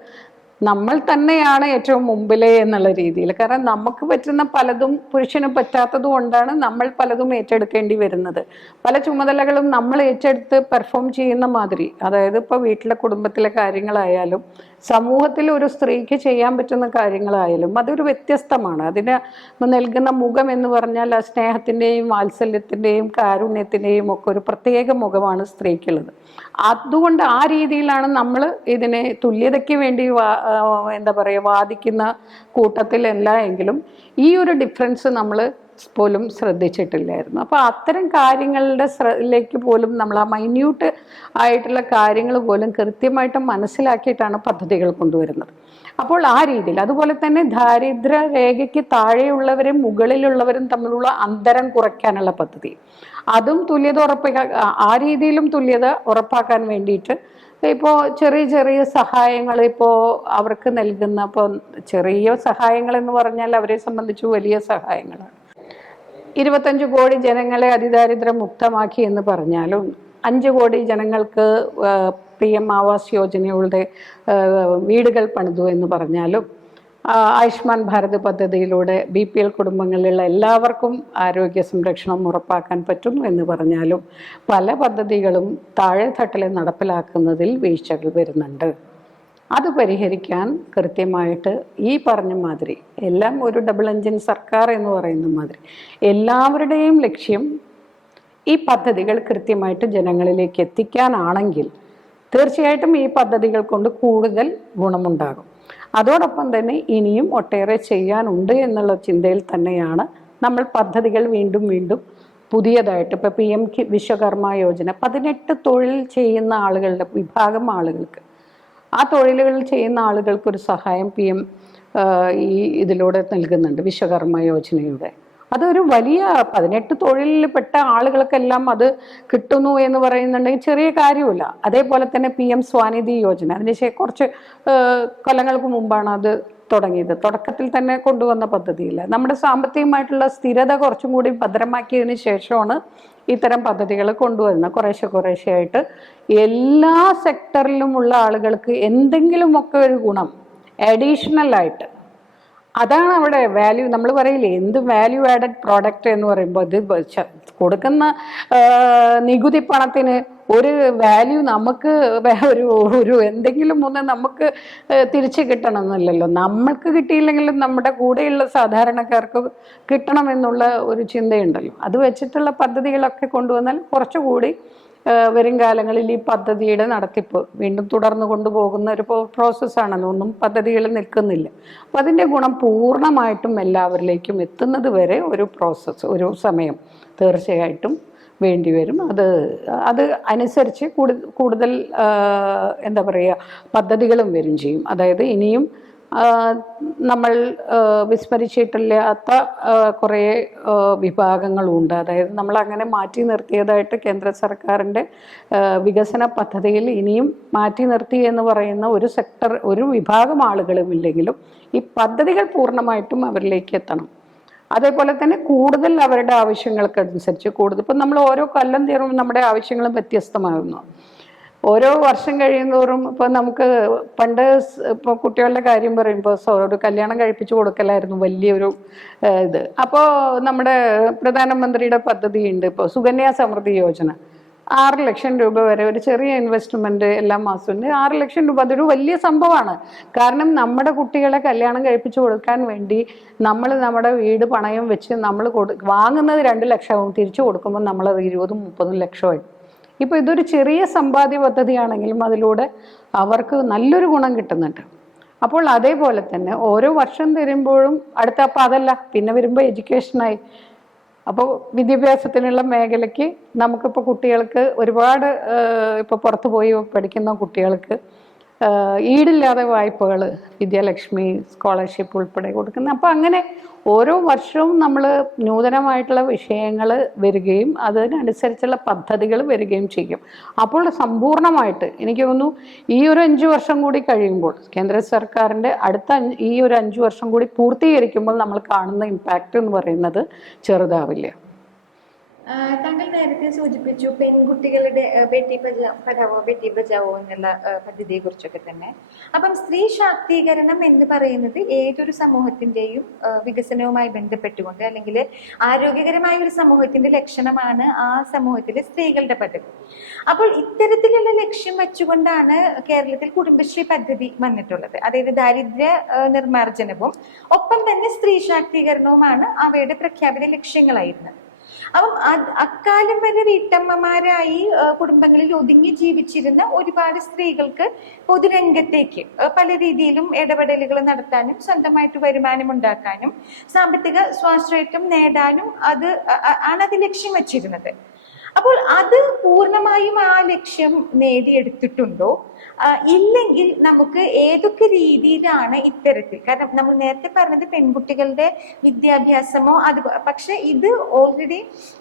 നമ്മൾ തന്നെയാണ് ഏറ്റവും മുമ്പിലെ എന്നുള്ള രീതിയിൽ. കാരണം നമുക്ക് പറ്റുന്ന പലതും പുരുഷന് പറ്റാത്തത് കൊണ്ടാണ് നമ്മൾ പലതും ഏറ്റെടുക്കേണ്ടി വരുന്നത്. പല ചുമതലകളും നമ്മൾ ഏറ്റെടുത്ത് പെർഫോം ചെയ്യുന്ന മാതിരി, അതായത് ഇപ്പോൾ വീട്ടിലെ കുടുംബത്തിലെ കാര്യങ്ങളായാലും സമൂഹത്തിൽ ഒരു സ്ത്രീക്ക് ചെയ്യാൻ പറ്റുന്ന കാര്യങ്ങളായാലും അതൊരു വ്യത്യസ്തമാണ്. അതിന് നൽകുന്ന മുഖം എന്ന് പറഞ്ഞാൽ ആ സ്നേഹത്തിൻ്റെയും വാത്സല്യത്തിൻ്റെയും കാരുണ്യത്തിൻ്റെയും ഒക്കെ ഒരു പ്രത്യേക മുഖമാണ് സ്ത്രീക്കുള്ളത്. അതുകൊണ്ട് ആ രീതിയിലാണ് നമ്മൾ ഇതിനെ തുല്യതയ്ക്ക് വേണ്ടി വാദിക്കുന്ന കൂട്ടത്തിലല്ല എങ്കിലും ഈ ഒരു ഡിഫറൻസ് നമ്മൾ പോലും ശ്രദ്ധിച്ചിട്ടില്ലായിരുന്നു. അപ്പോൾ അത്തരം കാര്യങ്ങളിലേക്ക് പോലും നമ്മൾ ആ മൈന്യൂട്ട് ആയിട്ടുള്ള കാര്യങ്ങൾ പോലും കൃത്യമായിട്ട് മനസ്സിലാക്കിയിട്ടാണ് പദ്ധതികൾ കൊണ്ടുവരുന്നത്. അപ്പോൾ ആ രീതിയിൽ, അതുപോലെ തന്നെ ദാരിദ്ര്യ രേഖയ്ക്ക് താഴെയുള്ളവരും മുകളിലുള്ളവരും തമ്മിലുള്ള അന്തരം കുറയ്ക്കാനുള്ള പദ്ധതി, അതും തുല്യത ആ രീതിയിലും തുല്യത ഉറപ്പാക്കാൻ വേണ്ടിയിട്ട് ഇപ്പോൾ ചെറിയ ചെറിയ സഹായങ്ങൾ ഇപ്പോൾ അവർക്ക് നൽകുന്ന, ഇപ്പോൾ ചെറിയ സഹായങ്ങൾ എന്ന് പറഞ്ഞാൽ അവരെ സംബന്ധിച്ച് വലിയ സഹായങ്ങളാണ്. 25 കോടി ജനങ്ങളെ അതിദാരിദ്ര്യ മുക്തമാക്കി എന്ന് പറഞ്ഞാലും 5 കോടി ജനങ്ങൾക്ക് PM ആവാസ് യോജനയുടെ വീടുകൾ പണിതു എന്ന് പറഞ്ഞാലും ആയുഷ്മാൻ ഭാരത് പദ്ധതിയിലൂടെ BPL കുടുംബങ്ങളിലുള്ള എല്ലാവർക്കും ആരോഗ്യ സംരക്ഷണം ഉറപ്പാക്കാൻ പറ്റുന്നു എന്ന് പറഞ്ഞാലും പല പദ്ധതികളും താഴെത്തട്ടിൽ നടപ്പിലാക്കുന്നതിൽ വീഴ്ചകൾ വരുന്നുണ്ട്. അത് പരിഹരിക്കാൻ കൃത്യമായിട്ട് ഈ പറഞ്ഞ മാതിരി എല്ലാം ഒരു ഡബിൾ എഞ്ചിൻ സർക്കാർ എന്ന് പറയുന്ന മാതിരി എല്ലാവരുടെയും ലക്ഷ്യം ഈ പദ്ധതികൾ കൃത്യമായിട്ട് ജനങ്ങളിലേക്ക് എത്തിക്കാനാണെങ്കിൽ തീർച്ചയായിട്ടും ഈ പദ്ധതികൾ കൊണ്ട് കൂടുതൽ ഗുണമുണ്ടാകും. അതോടൊപ്പം തന്നെ ഇനിയും ഒട്ടേറെ ചെയ്യാനുണ്ട് എന്നുള്ള ചിന്തയിൽ തന്നെയാണ് നമ്മൾ പദ്ധതികൾ വീണ്ടും വീണ്ടും പുതിയതായിട്ട് ഇപ്പോൾ PM വിശ്വകർമ്മ യോജന 18 തൊഴിൽ ചെയ്യുന്ന ആളുകളുടെ വിഭാഗം ആളുകൾക്ക്, ആ തൊഴിലുകൾ ചെയ്യുന്ന ആളുകൾക്കൊരു സഹായം PM ഈ ഇതിലൂടെ നൽകുന്നുണ്ട്, വിശ്വകർമ്മ യോജനയുടെ. അതൊരു വലിയ 18 തൊഴിലിൽപ്പെട്ട ആളുകൾക്കെല്ലാം അത് കിട്ടുന്നു എന്ന് പറയുന്നുണ്ടെങ്കിൽ ചെറിയ കാര്യമില്ല. അതേപോലെ തന്നെ PM സ്വാനിധി യോജന, അതിന് കുറച്ച് കൊല്ലങ്ങൾക്ക് മുമ്പാണ് അത് തുടങ്ങിയത്. തുടക്കത്തിൽ തന്നെ കൊണ്ടുവന്ന പദ്ധതിയില്ല. നമ്മുടെ സാമ്പത്തികമായിട്ടുള്ള സ്ഥിരത കുറച്ചും കൂടി ഭദ്രമാക്കിയതിന് ശേഷമാണ് ഇത്തരം പദ്ധതികൾ കൊണ്ടുവരുന്നത്. കുറേശ്ശെയായിട്ട് എല്ലാ സെക്ടറിലുമുള്ള ആളുകൾക്ക് എന്തെങ്കിലുമൊക്കെ ഒരു ഗുണം അഡീഷണൽ ആയിട്ട്, അതാണ് അവിടെ വാല്യൂ. നമ്മൾ പറയില്ലേ എന്ത് വാല്യൂ ആഡഡ് പ്രോഡക്റ്റ് എന്ന് പറയുമ്പോൾ ഇത് കൊടുക്കുന്ന നികുതി പണത്തിന് ഒരു വാല്യൂ നമുക്ക് ഒരു എന്തെങ്കിലും ഒന്ന് നമുക്ക് തിരിച്ചു കിട്ടണമെന്നില്ലല്ലോ. നമ്മൾക്ക് കിട്ടിയില്ലെങ്കിലും നമ്മുടെ കൂടെയുള്ള സാധാരണക്കാർക്ക് കിട്ടണമെന്നുള്ള ഒരു ചിന്തയുണ്ടല്ലോ. അത് വെച്ചിട്ടുള്ള പദ്ധതികളൊക്കെ കൊണ്ടുവന്നാൽ കുറച്ചുകൂടി വരും കാലങ്ങളിൽ ഈ പദ്ധതിയുടെ നടത്തിപ്പ് വീണ്ടും തുടർന്നു കൊണ്ടുപോകുന്ന ഒരു പ്രോസസ്സാണ്. ഒന്നും പദ്ധതികൾ നിൽക്കുന്നില്ല. അപ്പം അതിൻ്റെ ഗുണം പൂർണ്ണമായിട്ടും എല്ലാവരിലേക്കും എത്തുന്നത് വരെ ഒരു പ്രോസസ്സ്, ഒരു സമയം തീർച്ചയായിട്ടും വേണ്ടിവരും. അത് അനുസരിച്ച് കൂടുതൽ എന്താ പറയുക പദ്ധതികളും വരും ചെയ്യും. അതായത് ഇനിയും നമ്മൾ വിസ്മരിച്ചിട്ടില്ലാത്ത കുറേ വിഭാഗങ്ങളുണ്ട്. അതായത് നമ്മൾ അങ്ങനെ മാറ്റി നിർത്തിയതായിട്ട് കേന്ദ്ര സർക്കാരിൻ്റെ വികസന പദ്ധതിയിൽ ഇനിയും മാറ്റി നിർത്തി എന്ന് പറയുന്ന ഒരു സെക്ടർ, ഒരു വിഭാഗം ആളുകളും ഇല്ലെങ്കിലും ഈ പദ്ധതികൾ പൂർണ്ണമായിട്ടും അവരിലേക്ക് എത്തണം. അതേപോലെ തന്നെ കൂടുതൽ അവരുടെ ആവശ്യങ്ങൾക്കനുസരിച്ച് കൂടുതൽ, ഇപ്പം നമ്മൾ ഓരോ കൊല്ലം തീരുമ്പോൾ നമ്മുടെ ആവശ്യങ്ങളും വ്യത്യസ്തമാകുന്നു. ഓരോ വർഷം കഴിയുന്നതോറും ഇപ്പം നമുക്ക് പണ്ട് ഇപ്പോൾ കുട്ടികളുടെ കാര്യം പറയുമ്പോൾ ഒരു കല്യാണം കഴിപ്പിച്ചു കൊടുക്കലായിരുന്നു വലിയൊരു ഇത്. അപ്പോൾ നമ്മുടെ പ്രധാനമന്ത്രിയുടെ പദ്ധതിയുണ്ട് ഇപ്പോൾ സുകന്യ സമൃദ്ധി യോജന. 6 ലക്ഷം രൂപ വരെ ഒരു ചെറിയ ഇൻവെസ്റ്റ്മെൻറ്റ് എല്ലാ മാസവും 6 ലക്ഷം രൂപ. അതൊരു വലിയ സംഭവമാണ്. കാരണം നമ്മുടെ കുട്ടികളെ കല്യാണം കഴിപ്പിച്ചു കൊടുക്കാൻ വേണ്ടി നമ്മൾ നമ്മുടെ വീട് പണയം വെച്ച് നമ്മൾ വാങ്ങുന്നത് 2 ലക്ഷവും തിരിച്ചു കൊടുക്കുമ്പോൾ നമ്മളത് 20-30 ലക്ഷമായി. ഇപ്പോൾ ഇതൊരു ചെറിയ സമ്പാദ്യ പദ്ധതിയാണെങ്കിലും അതിലൂടെ അവർക്ക് നല്ലൊരു ഗുണം കിട്ടുന്നുണ്ട്. അപ്പോൾ അതേപോലെ തന്നെ ഓരോ വർഷം തരുമ്പോഴും അപ്പോൾ അതല്ല പിന്നെ വരുമ്പോൾ എഡ്യൂക്കേഷനായി. അപ്പോൾ വിദ്യാഭ്യാസത്തിനുള്ള മേഖലയ്ക്ക് നമുക്കിപ്പോൾ കുട്ടികൾക്ക് ഒരുപാട് ഇപ്പോൾ പുറത്തു പോയി പഠിക്കുന്ന കുട്ടികൾക്ക് ഈടില്ലാതെ വായ്പകൾ, വിദ്യാലക്ഷ്മി സ്കോളർഷിപ്പ് ഉൾപ്പെടെ കൊടുക്കുന്നത്. അപ്പോൾ അങ്ങനെ ഓരോ വർഷവും നമ്മൾ നൂതനമായിട്ടുള്ള വിഷയങ്ങൾ വരികയും അതിനനുസരിച്ചുള്ള പദ്ധതികൾ വരികയും ചെയ്യും. അപ്പോൾ സമ്പൂർണ്ണമായിട്ട് എനിക്ക് തോന്നുന്നു ഈ ഒരു 5 വർഷം കൂടി കഴിയുമ്പോൾ, കേന്ദ്ര സർക്കാരിൻ്റെ അടുത്ത ഈ ഒരു 5 വർഷം കൂടി പൂർത്തീകരിക്കുമ്പോൾ നമ്മൾ കാണുന്ന ഇമ്പാക്റ്റ് എന്ന് പറയുന്നത് ചെറുതാവില്ല. താങ്കൾ നേരത്തെ സൂചിപ്പിച്ചു പെൺകുട്ടികളുടെ ബേട്ടി പഠാവോ ബേട്ടി ബച്ചാവോ എന്നുള്ള പദ്ധതിയെ കുറിച്ചൊക്കെ തന്നെ. അപ്പം സ്ത്രീ ശാക്തീകരണം എന്ന് പറയുന്നത് ഏതൊരു സമൂഹത്തിന്റെയും വികസനവുമായി ബന്ധപ്പെട്ടുകൊണ്ട് അല്ലെങ്കിൽ ആരോഗ്യകരമായ ഒരു സമൂഹത്തിന്റെ ലക്ഷണമാണ് ആ സമൂഹത്തിലെ സ്ത്രീകളുടെ പദ്ധതി. അപ്പോൾ ഇത്തരത്തിലുള്ള ലക്ഷ്യം വെച്ചുകൊണ്ടാണ് കേരളത്തിൽ കുടുംബശ്രീ പദ്ധതി വന്നിട്ടുള്ളത്. അതായത് ദാരിദ്ര്യ നിർമ്മാർജ്ജനവും ഒപ്പം തന്നെ സ്ത്രീ ശാക്തീകരണവുമാണ് അവയുടെ പ്രഖ്യാപിത ലക്ഷ്യങ്ങളായിരുന്നത്. അപ്പം അക്കാലം വരെ വീട്ടമ്മമാരായി കുടുംബങ്ങളിൽ ഒതുങ്ങി ജീവിച്ചിരുന്ന ഒരുപാട് സ്ത്രീകൾക്ക് പൊതുരംഗത്തേക്ക് പല രീതിയിലും ഇടപെടലുകൾ നടത്താനും സ്വന്തമായിട്ട് വരുമാനം ഉണ്ടാക്കാനും സാമ്പത്തിക സ്വാശ്രയത്വം നേടാനും ആണ് ലക്ഷ്യം വച്ചിരുന്നത്. അപ്പോൾ അത് പൂർണ്ണമായും ആ ലക്ഷ്യം നേടിയെടുത്തിട്ടുണ്ടോ, ഇല്ലെങ്കിൽ നമുക്ക് ഏതൊക്കെ രീതിയിലാണ് ഇത്തരത്തിൽ, കാരണം നമ്മൾ നേരത്തെ പറഞ്ഞത് പെൺകുട്ടികളുടെ വിദ്യാഭ്യാസമോ പക്ഷെ ഇത് ഓൾറെഡി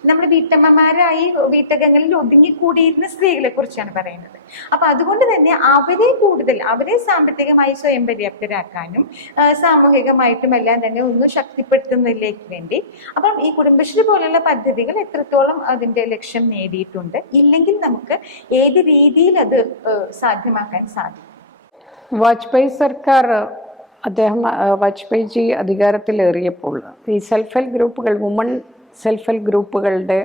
നമ്മൾ വീട്ടമ്മമാരായി വീട്ടകങ്ങളിൽ ഒതുങ്ങിക്കൂടിയിരുന്ന സ്ത്രീകളെ കുറിച്ചാണ് പറയുന്നത്. അപ്പൊ അതുകൊണ്ട് തന്നെ അവരെ സാമ്പത്തികമായി സ്വയം പര്യാപ്തരാക്കാനും സാമൂഹികമായിട്ടും എല്ലാം തന്നെ ഒന്ന് ശക്തിപ്പെടുത്തുന്നതിലേക്ക് വേണ്ടി അപ്പം ഈ കുടുംബശ്രീ പോലുള്ള പദ്ധതികൾ എത്രത്തോളം അതിന്റെ ലക്ഷ്യം നേടിയിട്ടുണ്ട്, ഇല്ലെങ്കിൽ നമുക്ക് ഏത് രീതിയിൽ അത് സാധ്യമാക്കാൻ സാധിക്കും? വാജ്പേയി സർക്കാർ അദ്ദേഹം വാജ്പേയിജി അധികാരത്തിലേറിയപ്പോൾ ഈ സെൽഫ് ഹെൽപ്പ് ഗ്രൂപ്പുകൾ, വുമൺ സെൽഫ് ഹെൽപ്പ് ഗ്രൂപ്പുകളുടെ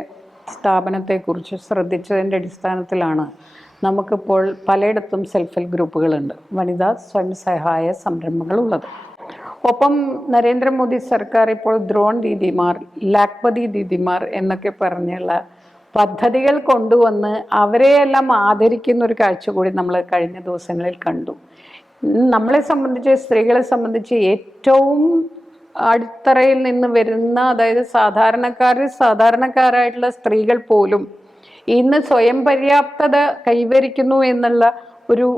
സ്ഥാപനത്തെക്കുറിച്ച് ശ്രദ്ധിച്ചതിൻ്റെ അടിസ്ഥാനത്തിലാണ് നമുക്കിപ്പോൾ പലയിടത്തും സെൽഫ് ഹെൽപ്പ് ഗ്രൂപ്പുകളുണ്ട്, വനിതാ സ്വയം സഹായ സംരംഭങ്ങളുള്ളത്. ഒപ്പം നരേന്ദ്രമോദി സർക്കാർ ഇപ്പോൾ ദ്രോൺ ദീദിമാർ, ലാഖ്പതി ദീദിമാർ എന്നൊക്കെ പറഞ്ഞുള്ള പദ്ധതികൾ കൊണ്ടുവന്ന് അവരെയെല്ലാം ആദരിക്കുന്ന ഒരു കാഴ്ച കൂടി നമ്മൾ കഴിഞ്ഞ ദിവസങ്ങളിൽ കണ്ടു. നമ്മളെ സംബന്ധിച്ച്, സ്ത്രീകളെ സംബന്ധിച്ച് ഏറ്റവും അടിത്തറയിൽ നിന്ന് വരുന്ന, അതായത് സാധാരണക്കാരായിട്ടുള്ള സ്ത്രീകൾ പോലും ഇന്ന് സ്വയം പര്യാപ്തത കൈവരിക്കുന്നു എന്നുള്ള ഒരു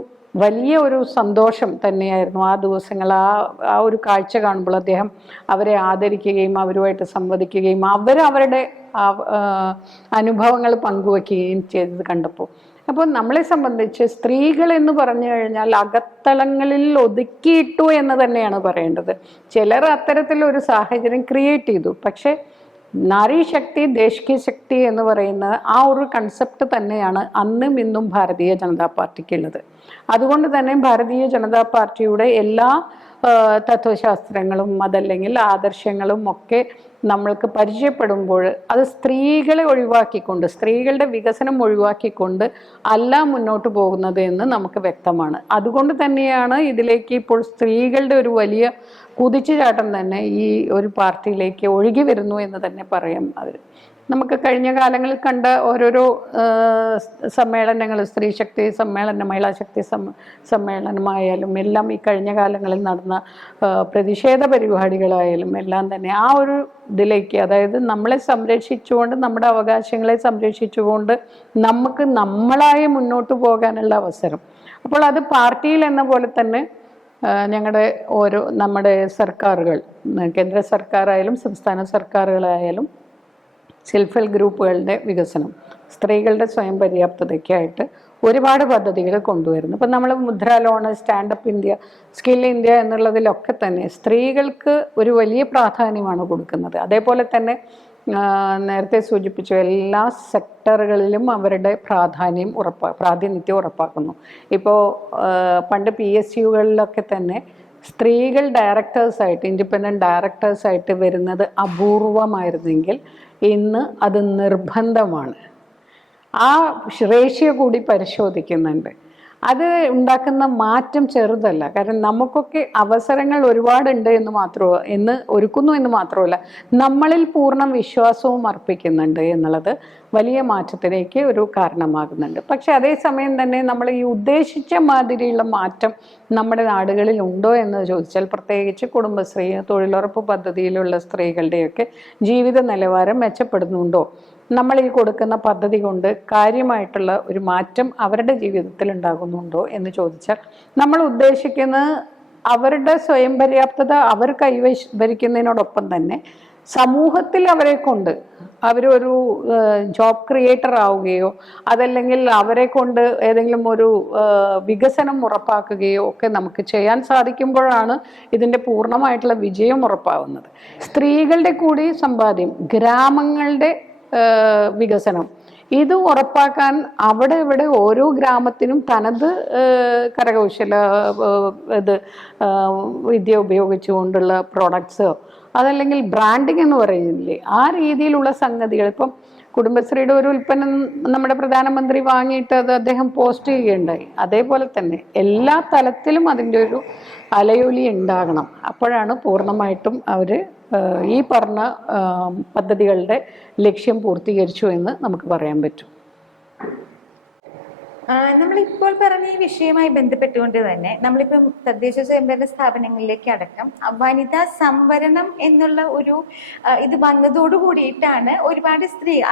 വലിയ ഒരു സന്തോഷം തന്നെയായിരുന്നു ആ ദിവസങ്ങൾ. ആ ഒരു കാഴ്ച കാണുമ്പോൾ അദ്ദേഹം അവരെ ആദരിക്കുകയും അവരുമായിട്ട് സംവദിക്കുകയും അവരവരുടെ അനുഭവങ്ങൾ പങ്കുവയ്ക്കുകയും ചെയ്തത് കണ്ടപ്പോൾ, അപ്പോൾ നമ്മളെ സംബന്ധിച്ച് സ്ത്രീകൾ എന്ന് പറഞ്ഞു കഴിഞ്ഞാൽ അകത്തളങ്ങളിൽ ഒതുക്കിയിട്ടു എന്ന് തന്നെയാണ് പറയേണ്ടത്. ചിലർ അത്തരത്തിലൊരു സാഹചര്യം ക്രിയേറ്റ് ചെയ്തു. പക്ഷെ നാരി ശക്തി ദേശ് കി ശക്തി എന്ന് പറയുന്ന ആ ഒരു കൺസെപ്റ്റ് തന്നെയാണ് അന്നും ഇന്നും ഭാരതീയ ജനതാ പാർട്ടിക്കുള്ളത്. അതുകൊണ്ട് തന്നെ ഭാരതീയ ജനതാ പാർട്ടിയുടെ എല്ലാ തത്വശാസ്ത്രങ്ങളും അതല്ലെങ്കിൽ ആദർശങ്ങളും ഒക്കെ നമ്മൾക്ക് പരിചയപ്പെടുമ്പോൾ അത് സ്ത്രീകളെ ഒഴിവാക്കിക്കൊണ്ട്, സ്ത്രീകളുടെ വികസനം ഒഴിവാക്കിക്കൊണ്ട് അല്ല മുന്നോട്ട് പോകുന്നത് എന്ന് നമുക്ക് വ്യക്തമാണ്. അതുകൊണ്ട് തന്നെയാണ് ഇതിലേക്ക് ഇപ്പോൾ സ്ത്രീകളുടെ ഒരു വലിയ കുതിച്ചുചാട്ടം തന്നെ ഈ ഒരു പാർട്ടിയിലേക്ക് ഒഴുകി വരുന്നു എന്ന് തന്നെ പറയാം. നമുക്ക് കഴിഞ്ഞ കാലങ്ങളിൽ കണ്ട ഓരോരോ സമ്മേളനങ്ങൾ, സ്ത്രീ ശക്തി സമ്മേളനം, മഹിളാ ശക്തി സമ്മേളനമായാലും എല്ലാം ഈ കഴിഞ്ഞ കാലങ്ങളിൽ നടന്ന പ്രതിഷേധ പരിപാടികളായാലും എല്ലാം തന്നെ ആ ഒരു ഇതിലേക്ക്, അതായത് നമ്മളെ സംരക്ഷിച്ചുകൊണ്ട്, നമ്മുടെ അവകാശങ്ങളെ സംരക്ഷിച്ചുകൊണ്ട് നമുക്ക് നമ്മളായി മുന്നോട്ട് പോകാനുള്ള അവസരം. അപ്പോൾ അത് പാർട്ടിയിൽ എന്ന പോലെ തന്നെ നമ്മുടെ സർക്കാരുകൾ, കേന്ദ്ര സർക്കാരായാലും സംസ്ഥാന സർക്കാരുകളായാലും സെൽഫ് ഹെൽപ്പ് ഗ്രൂപ്പുകളുടെ വികസനം, സ്ത്രീകളുടെ സ്വയം പര്യാപ്തതയ്ക്കായിട്ട് ഒരുപാട് പദ്ധതികൾ കൊണ്ടുവരുന്നു. ഇപ്പം നമ്മൾ Mudra loan, stand up India, skill India എന്നുള്ളതിലൊക്കെ തന്നെ സ്ത്രീകൾക്ക് ഒരു വലിയ പ്രാധാന്യമാണ് കൊടുക്കുന്നത്. അതേപോലെ തന്നെ നേരത്തെ സൂചിപ്പിച്ചു എല്ലാ സെക്ടറുകളിലും അവരുടെ പ്രാതിനിധ്യം ഉറപ്പാക്കുന്നു. ഇപ്പോൾ പണ്ട് PSUകളിലൊക്കെ തന്നെ സ്ത്രീകൾ ഡയറക്ടേഴ്സായിട്ട്, ഇൻഡിപെൻഡൻറ്റ് ഡയറക്ടേഴ്സായിട്ട് വരുന്നത് അപൂർവമായിരുന്നെങ്കിൽ ഇന്ന് അത് നിർബന്ധമാണ്. ആ റേഷ്യോ കൂടി പരിശോധിക്കുന്നുണ്ട്. അത് ഉണ്ടാക്കുന്ന മാറ്റം ചെറുതല്ല. കാരണം നമുക്കൊക്കെ അവസരങ്ങൾ ഒരുപാടുണ്ട് എന്ന് ഒരുക്കുന്നു എന്ന് മാത്രമല്ല, നമ്മളിൽ പൂർണ്ണ വിശ്വാസവും അർപ്പിക്കുന്നുണ്ട് എന്നുള്ളത് വലിയ മാറ്റത്തിലേക്ക് ഒരു കാരണമാകുന്നുണ്ട്. പക്ഷെ അതേസമയം തന്നെ നമ്മൾ ഈ ഉദ്ദേശിച്ച മാതിരിയുള്ള മാറ്റം നമ്മുടെ നാടുകളിൽ ഉണ്ടോ എന്ന് ചോദിച്ചാൽ, പ്രത്യേകിച്ച് കുടുംബശ്രീ, തൊഴിലുറപ്പ് പദ്ധതിയിലുള്ള സ്ത്രീകളുടെയൊക്കെ ജീവിത നിലവാരം മെച്ചപ്പെടുന്നുണ്ടോ, നമ്മൾ ഈ കൊടുക്കുന്ന പദ്ധതി കൊണ്ട് കാര്യമായിട്ടുള്ള ഒരു മാറ്റം അവരുടെ ജീവിതത്തിൽ ഉണ്ടാകുന്നുണ്ടോ എന്ന് ചോദിച്ചാൽ, നമ്മൾ ഉദ്ദേശിക്കുന്ന അവരുടെ സ്വയം പര്യാപ്തത അവർ കൈവരിക്കുന്നതിനോടൊപ്പം തന്നെ സമൂഹത്തിൽ അവരെ കൊണ്ട് അവരൊരു ജോബ് ക്രിയേറ്റർ ആവുകയോ അതല്ലെങ്കിൽ അവരെ കൊണ്ട് ഏതെങ്കിലും ഒരു വികസനം ഉറപ്പാക്കുകയോ ഒക്കെ നമുക്ക് ചെയ്യാൻ സാധിക്കുമ്പോഴാണ് ഇതിൻ്റെ പൂർണ്ണമായിട്ടുള്ള വിജയം ഉറപ്പാവുന്നത്. സ്ത്രീകളുടെ കൂടി സമ്പാദ്യം, ഗ്രാമങ്ങളുടെ വികസനം, ഇത് ഉറപ്പാക്കാൻ അവിടെ ഇവിടെ ഓരോ ഗ്രാമത്തിനും തനത് കരകൗശല വിദ്യ ഉപയോഗിച്ചുകൊണ്ടുള്ള പ്രോഡക്ട്സോ അതല്ലെങ്കിൽ ബ്രാൻഡിങ് എന്ന് പറയുന്നില്ലേ, ആ രീതിയിലുള്ള സംഗതികൾ. ഇപ്പം കുടുംബശ്രീയുടെ ഒരു ഉൽപ്പന്നം നമ്മുടെ പ്രധാനമന്ത്രി വാങ്ങിയിട്ട് അത് അദ്ദേഹം പോസ്റ്റ് ചെയ്യുകയുണ്ടായി. അതേപോലെ തന്നെ എല്ലാ തലത്തിലും അതിൻ്റെ ഒരു അലയൊലി ഉണ്ടാകണം. അപ്പോഴാണ് പൂർണ്ണമായിട്ടും അവർ ഈ പറഞ്ഞ പദ്ധതികളുടെ ലക്ഷ്യം പൂർത്തീകരിച്ചു എന്ന് നമുക്ക് പറയാൻ പറ്റും. നമ്മളിപ്പോൾ പറഞ്ഞ ഈ വിഷയവുമായി ബന്ധപ്പെട്ടുകൊണ്ട് തന്നെ നമ്മളിപ്പം തദ്ദേശ സ്വയംഭരണ സ്ഥാപനങ്ങളിലേക്ക് അടക്കം വനിതാ സംവരണം എന്നുള്ള ഒരു ഇത് വന്നതോടു കൂടിയിട്ടാണ് ഒരുപാട്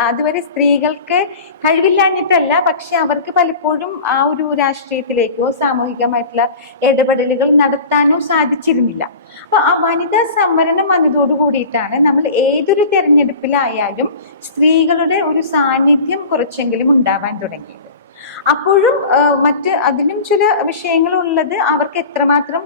അതുവരെ സ്ത്രീകൾക്ക് കഴിവില്ലാഞ്ഞിട്ടല്ല, പക്ഷെ അവർക്ക് പലപ്പോഴും ആ ഒരു രാഷ്ട്രീയത്തിലേക്കോ സാമൂഹികമായിട്ടുള്ള ഇടപെടലുകൾ നടത്താനോ സാധിച്ചിരുന്നില്ല. അപ്പൊ ആ വനിതാ സംവരണം വന്നതോടു കൂടിയിട്ടാണ് നമ്മൾ ഏതൊരു തെരഞ്ഞെടുപ്പിലായാലും സ്ത്രീകളുടെ ഒരു സാന്നിധ്യം കുറച്ചെങ്കിലും ഉണ്ടാവാൻ തുടങ്ങിയത്. അപ്പോഴും അതിനും ചില വിഷയങ്ങളുള്ളത് അവർക്ക് എത്രമാത്രം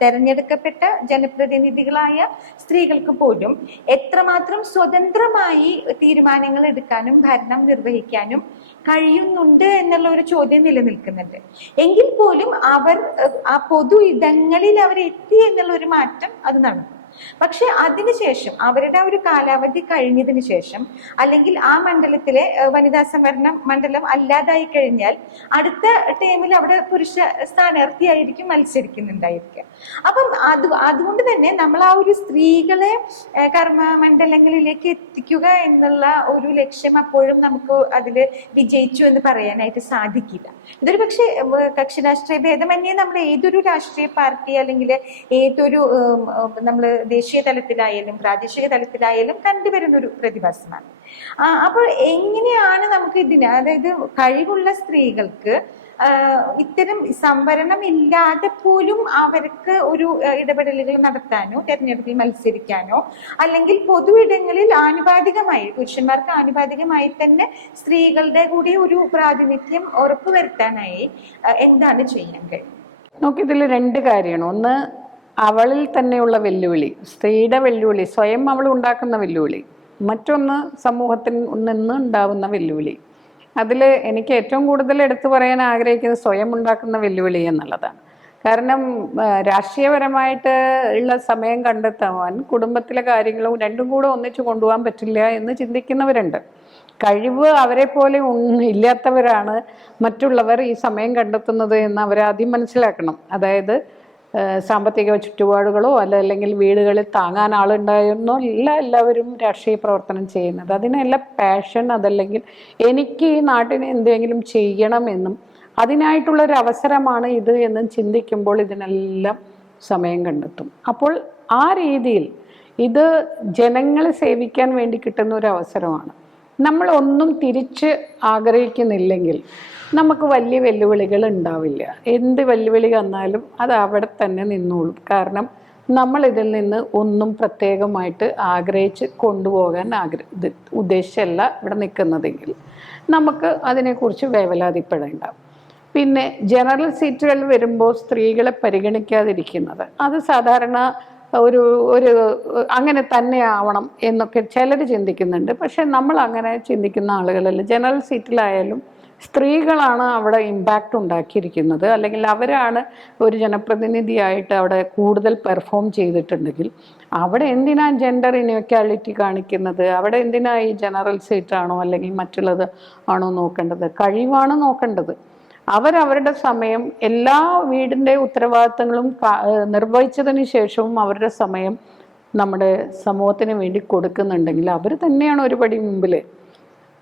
തെരഞ്ഞെടുക്കപ്പെട്ട ജനപ്രതിനിധികളായ സ്ത്രീകൾക്ക് പോലും എത്രമാത്രം സ്വതന്ത്രമായി തീരുമാനങ്ങൾ എടുക്കാനും ഭരണം നിർവഹിക്കാനും കഴിയുന്നുണ്ട് എന്നുള്ള ഒരു ചോദ്യം നിലനിൽക്കുന്നുണ്ട്. എങ്കിൽ പോലും അവർ ആ പൊതു ഇടങ്ങളിൽ അവർ എത്തി എന്നുള്ള ഒരു മാറ്റം അത് നടന്നു. പക്ഷെ അതിനുശേഷം അവരുടെ ആ ഒരു കാലാവധി കഴിഞ്ഞതിന് ശേഷം, അല്ലെങ്കിൽ ആ മണ്ഡലത്തിലെ വനിതാ സംവരണ മണ്ഡലം അല്ലാതായി കഴിഞ്ഞാൽ അടുത്ത ടൈമിൽ അവിടെ പുരുഷ സ്ഥാനാർത്ഥിയായിരിക്കും മത്സരിക്കുന്നുണ്ടായിരിക്കുക. അപ്പം അതുകൊണ്ട് തന്നെ നമ്മൾ ആ ഒരു സ്ത്രീകളെ കർമ്മ മണ്ഡലങ്ങളിലേക്ക് എത്തിക്കുക എന്നുള്ള ഒരു ലക്ഷ്യം അപ്പോഴും നമുക്ക് അതിൽ വിജയിച്ചു എന്ന് പറയാനായിട്ട് സാധിക്കില്ല. ഇതൊരു പക്ഷേ കക്ഷി രാഷ്ട്രീയ ഭേദമന്യേ നമ്മൾ ഏതൊരു രാഷ്ട്രീയ പാർട്ടി അല്ലെങ്കിൽ ഏതൊരു നമ്മൾ ദേശീയ തലത്തിലായാലും പ്രാദേശിക തലത്തിലായാലും കണ്ടുവരുന്ന ഒരു പ്രതിഭാസമാണ്. അപ്പോൾ എങ്ങനെയാണ് നമുക്ക് ഇതിന്, അതായത് കഴിവുള്ള സ്ത്രീകൾക്ക് ഇത്തരം സംവരണം ഇല്ലാതെ പോലും അവർക്ക് ഒരു ഇടപെടലുകൾ നടത്താനോ തെരഞ്ഞെടുപ്പിൽ മത്സരിക്കാനോ അല്ലെങ്കിൽ പൊതു ഇടങ്ങളിൽ ആനുപാതികമായി പുരുഷന്മാർക്ക് ആനുപാതികമായി തന്നെ സ്ത്രീകളുടെ കൂടി ഒരു പ്രാതിനിധ്യം ഉറപ്പുവരുത്താനായി എന്താണ് ചെയ്യാൻ കഴിയും? നമുക്കിതിൽ രണ്ട് കാര്യമാണ്. ഒന്ന്, അവളിൽ തന്നെയുള്ള വെല്ലുവിളി, സ്ത്രീയുടെ വെല്ലുവിളി, സ്വയം അവൾ ഉണ്ടാക്കുന്ന വെല്ലുവിളി. മറ്റൊന്ന്, സമൂഹത്തിൽ നിന്ന് ഉണ്ടാവുന്ന വെല്ലുവിളി. അതിൽ എനിക്ക് ഏറ്റവും കൂടുതൽ എടുത്തു പറയാൻ ആഗ്രഹിക്കുന്നത് സ്വയം ഉണ്ടാക്കുന്ന വെല്ലുവിളി എന്നുള്ളതാണ്. കാരണം രാഷ്ട്രീയപരമായിട്ട് ഉള്ള സമയം കണ്ടെത്താൻ കുടുംബത്തിലെ കാര്യങ്ങളും രണ്ടും കൂടെ ഒന്നിച്ചു കൊണ്ടുപോകാൻ പറ്റില്ല എന്ന് ചിന്തിക്കുന്നവരുണ്ട്. കഴിവ് അവരെ പോലെ ഇല്ലാത്തവരാണ് മറ്റുള്ളവർ ഈ സമയം കണ്ടെത്തുന്നത് എന്ന് അവരാദ്യം മനസ്സിലാക്കണം. അതായത് സാമ്പത്തിക ചുറ്റുപാടുകളോ അല്ലെങ്കിൽ വീടുകളിൽ താങ്ങാൻ ആളുണ്ടായിരുന്നോ എല്ലാവരും രാഷ്ട്രീയ പ്രവർത്തനം ചെയ്യുന്നത്. അതിനെല്ലാം പാഷൻ, അതല്ലെങ്കിൽ എനിക്ക് ഈ നാട്ടിന് എന്തെങ്കിലും ചെയ്യണമെന്നും അതിനായിട്ടുള്ളൊരു അവസരമാണ് ഇത് എന്നും ചിന്തിക്കുമ്പോൾ ഇതിനെല്ലാം സമയം കണ്ടെത്തും. അപ്പോൾ ആ രീതിയിൽ ഇത് ജനങ്ങളെ സേവിക്കാൻ വേണ്ടി കിട്ടുന്ന ഒരു അവസരമാണ്. നമ്മൾ ഒന്നും തിരിച്ച് ആഗ്രഹിക്കുന്നില്ലെങ്കിൽ നമുക്ക് വലിയ വെല്ലുവിളികൾ ഉണ്ടാവില്ല. എന്ത് വെല്ലുവിളി വന്നാലും അത് അവിടെ തന്നെ നിന്നോളും. കാരണം നമ്മൾ ഇതിൽ നിന്ന് ഒന്നും പ്രത്യേകമായിട്ട് ആഗ്രഹിച്ച് കൊണ്ടുപോകാൻ ഉദ്ദേശിച്ചല്ല ഇവിടെ നിൽക്കുന്നതെങ്കിൽ നമുക്ക് അതിനെക്കുറിച്ച് വേവലാതിപ്പെടേണ്ട. പിന്നെ ജനറൽ സീറ്റുകൾ വരുമ്പോൾ സ്ത്രീകളെ പരിഗണിക്കാതിരിക്കുന്നത് അത് സാധാരണ ഒരു അങ്ങനെ തന്നെ ആവണം എന്നൊക്കെ ചിലർ ചിന്തിക്കുന്നുണ്ട്. പക്ഷെ നമ്മൾ അങ്ങനെ ചിന്തിക്കുന്ന ആളുകളല്ല. ജനറൽ സീറ്റിലായാലും സ്ത്രീകളാണ് അവിടെ ഇമ്പാക്റ്റ് ഉണ്ടാക്കിയിരിക്കുന്നത്, അല്ലെങ്കിൽ അവരാണ് ഒരു ജനപ്രതിനിധിയായിട്ട് അവിടെ കൂടുതൽ പെർഫോം ചെയ്തിട്ടുണ്ടെങ്കിൽ അവിടെ എന്തിനാ ജെൻഡർ ഇനീക്വാലിറ്റി കാണിക്കുന്നത്? അവിടെ എന്തിനാ ഈ ജനറൽ സീറ്റാണോ അല്ലെങ്കിൽ മറ്റുള്ളത് ആണോ നോക്കേണ്ടത്? കഴിവാണ് നോക്കേണ്ടത്. അവരവരുടെ സമയം എല്ലാ വീടിൻ്റെ ഉത്തരവാദിത്തങ്ങളും നിർവഹിച്ചതിന് ശേഷവും അവരുടെ സമയം നമ്മുടെ സമൂഹത്തിന് വേണ്ടി കൊടുക്കുന്നുണ്ടെങ്കിൽ അവർ തന്നെയാണ് ഒരു പടി മുമ്പിൽ.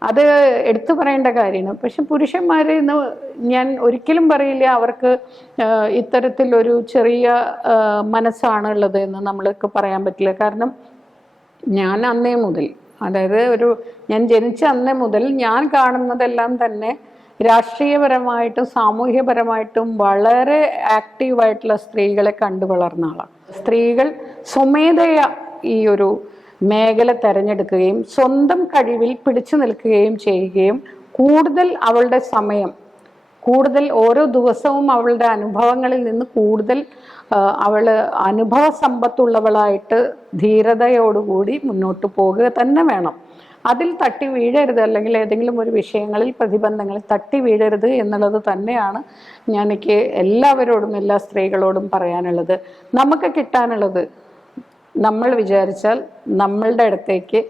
അത് എടുത്തു പറയേണ്ട കാര്യമാണ്. പക്ഷെ പുരുഷന്മാരെ ഇന്ന് ഞാൻ ഒരിക്കലും പറയില്ല അവർക്ക് ഇത്തരത്തിലൊരു ചെറിയ മനസ്സാണ് ഉള്ളത് എന്ന് നമ്മൾക്ക് പറയാൻ പറ്റില്ല. കാരണം ഞാൻ അന്നേ മുതൽ, അതായത് ഞാൻ ജനിച്ച അന്നേ മുതൽ ഞാൻ കാണുന്നതെല്ലാം തന്നെ രാഷ്ട്രീയപരമായിട്ടും സാമൂഹ്യപരമായിട്ടും വളരെ ആക്റ്റീവായിട്ടുള്ള സ്ത്രീകളെ കണ്ടു വളർന്ന ആളാണ്. സ്ത്രീകൾ സ്വമേധയാ ഈ ഒരു മേഖല തിരഞ്ഞെടുക്കുകയും സ്വന്തം കഴിവിൽ പിടിച്ചു നിൽക്കുകയും ചെയ്യുകയും കൂടുതൽ അവളുടെ സമയം, കൂടുതൽ ഓരോ ദിവസവും അവളുടെ അനുഭവങ്ങളിൽ നിന്ന് കൂടുതൽ അവൾ അനുഭവ സമ്പത്തുള്ളവളായിട്ട് ധീരതയോടുകൂടി മുന്നോട്ട് പോകുക തന്നെ വേണം. അതിൽ തട്ടി വീഴരുത്, അല്ലെങ്കിൽ ഏതെങ്കിലും ഒരു വിഷയങ്ങളിൽ പ്രതിബന്ധങ്ങളിൽ തട്ടി വീഴരുത് എന്നുള്ളത് തന്നെയാണ് എനിക്ക് എല്ലാവരോടും എല്ലാ സ്ത്രീകളോടും പറയാനുള്ളത്. നമുക്ക് കിട്ടാനുള്ളത് നമ്മൾ വിചാരിച്ചാൽ നമ്മളുടെ അടുത്തേക്ക്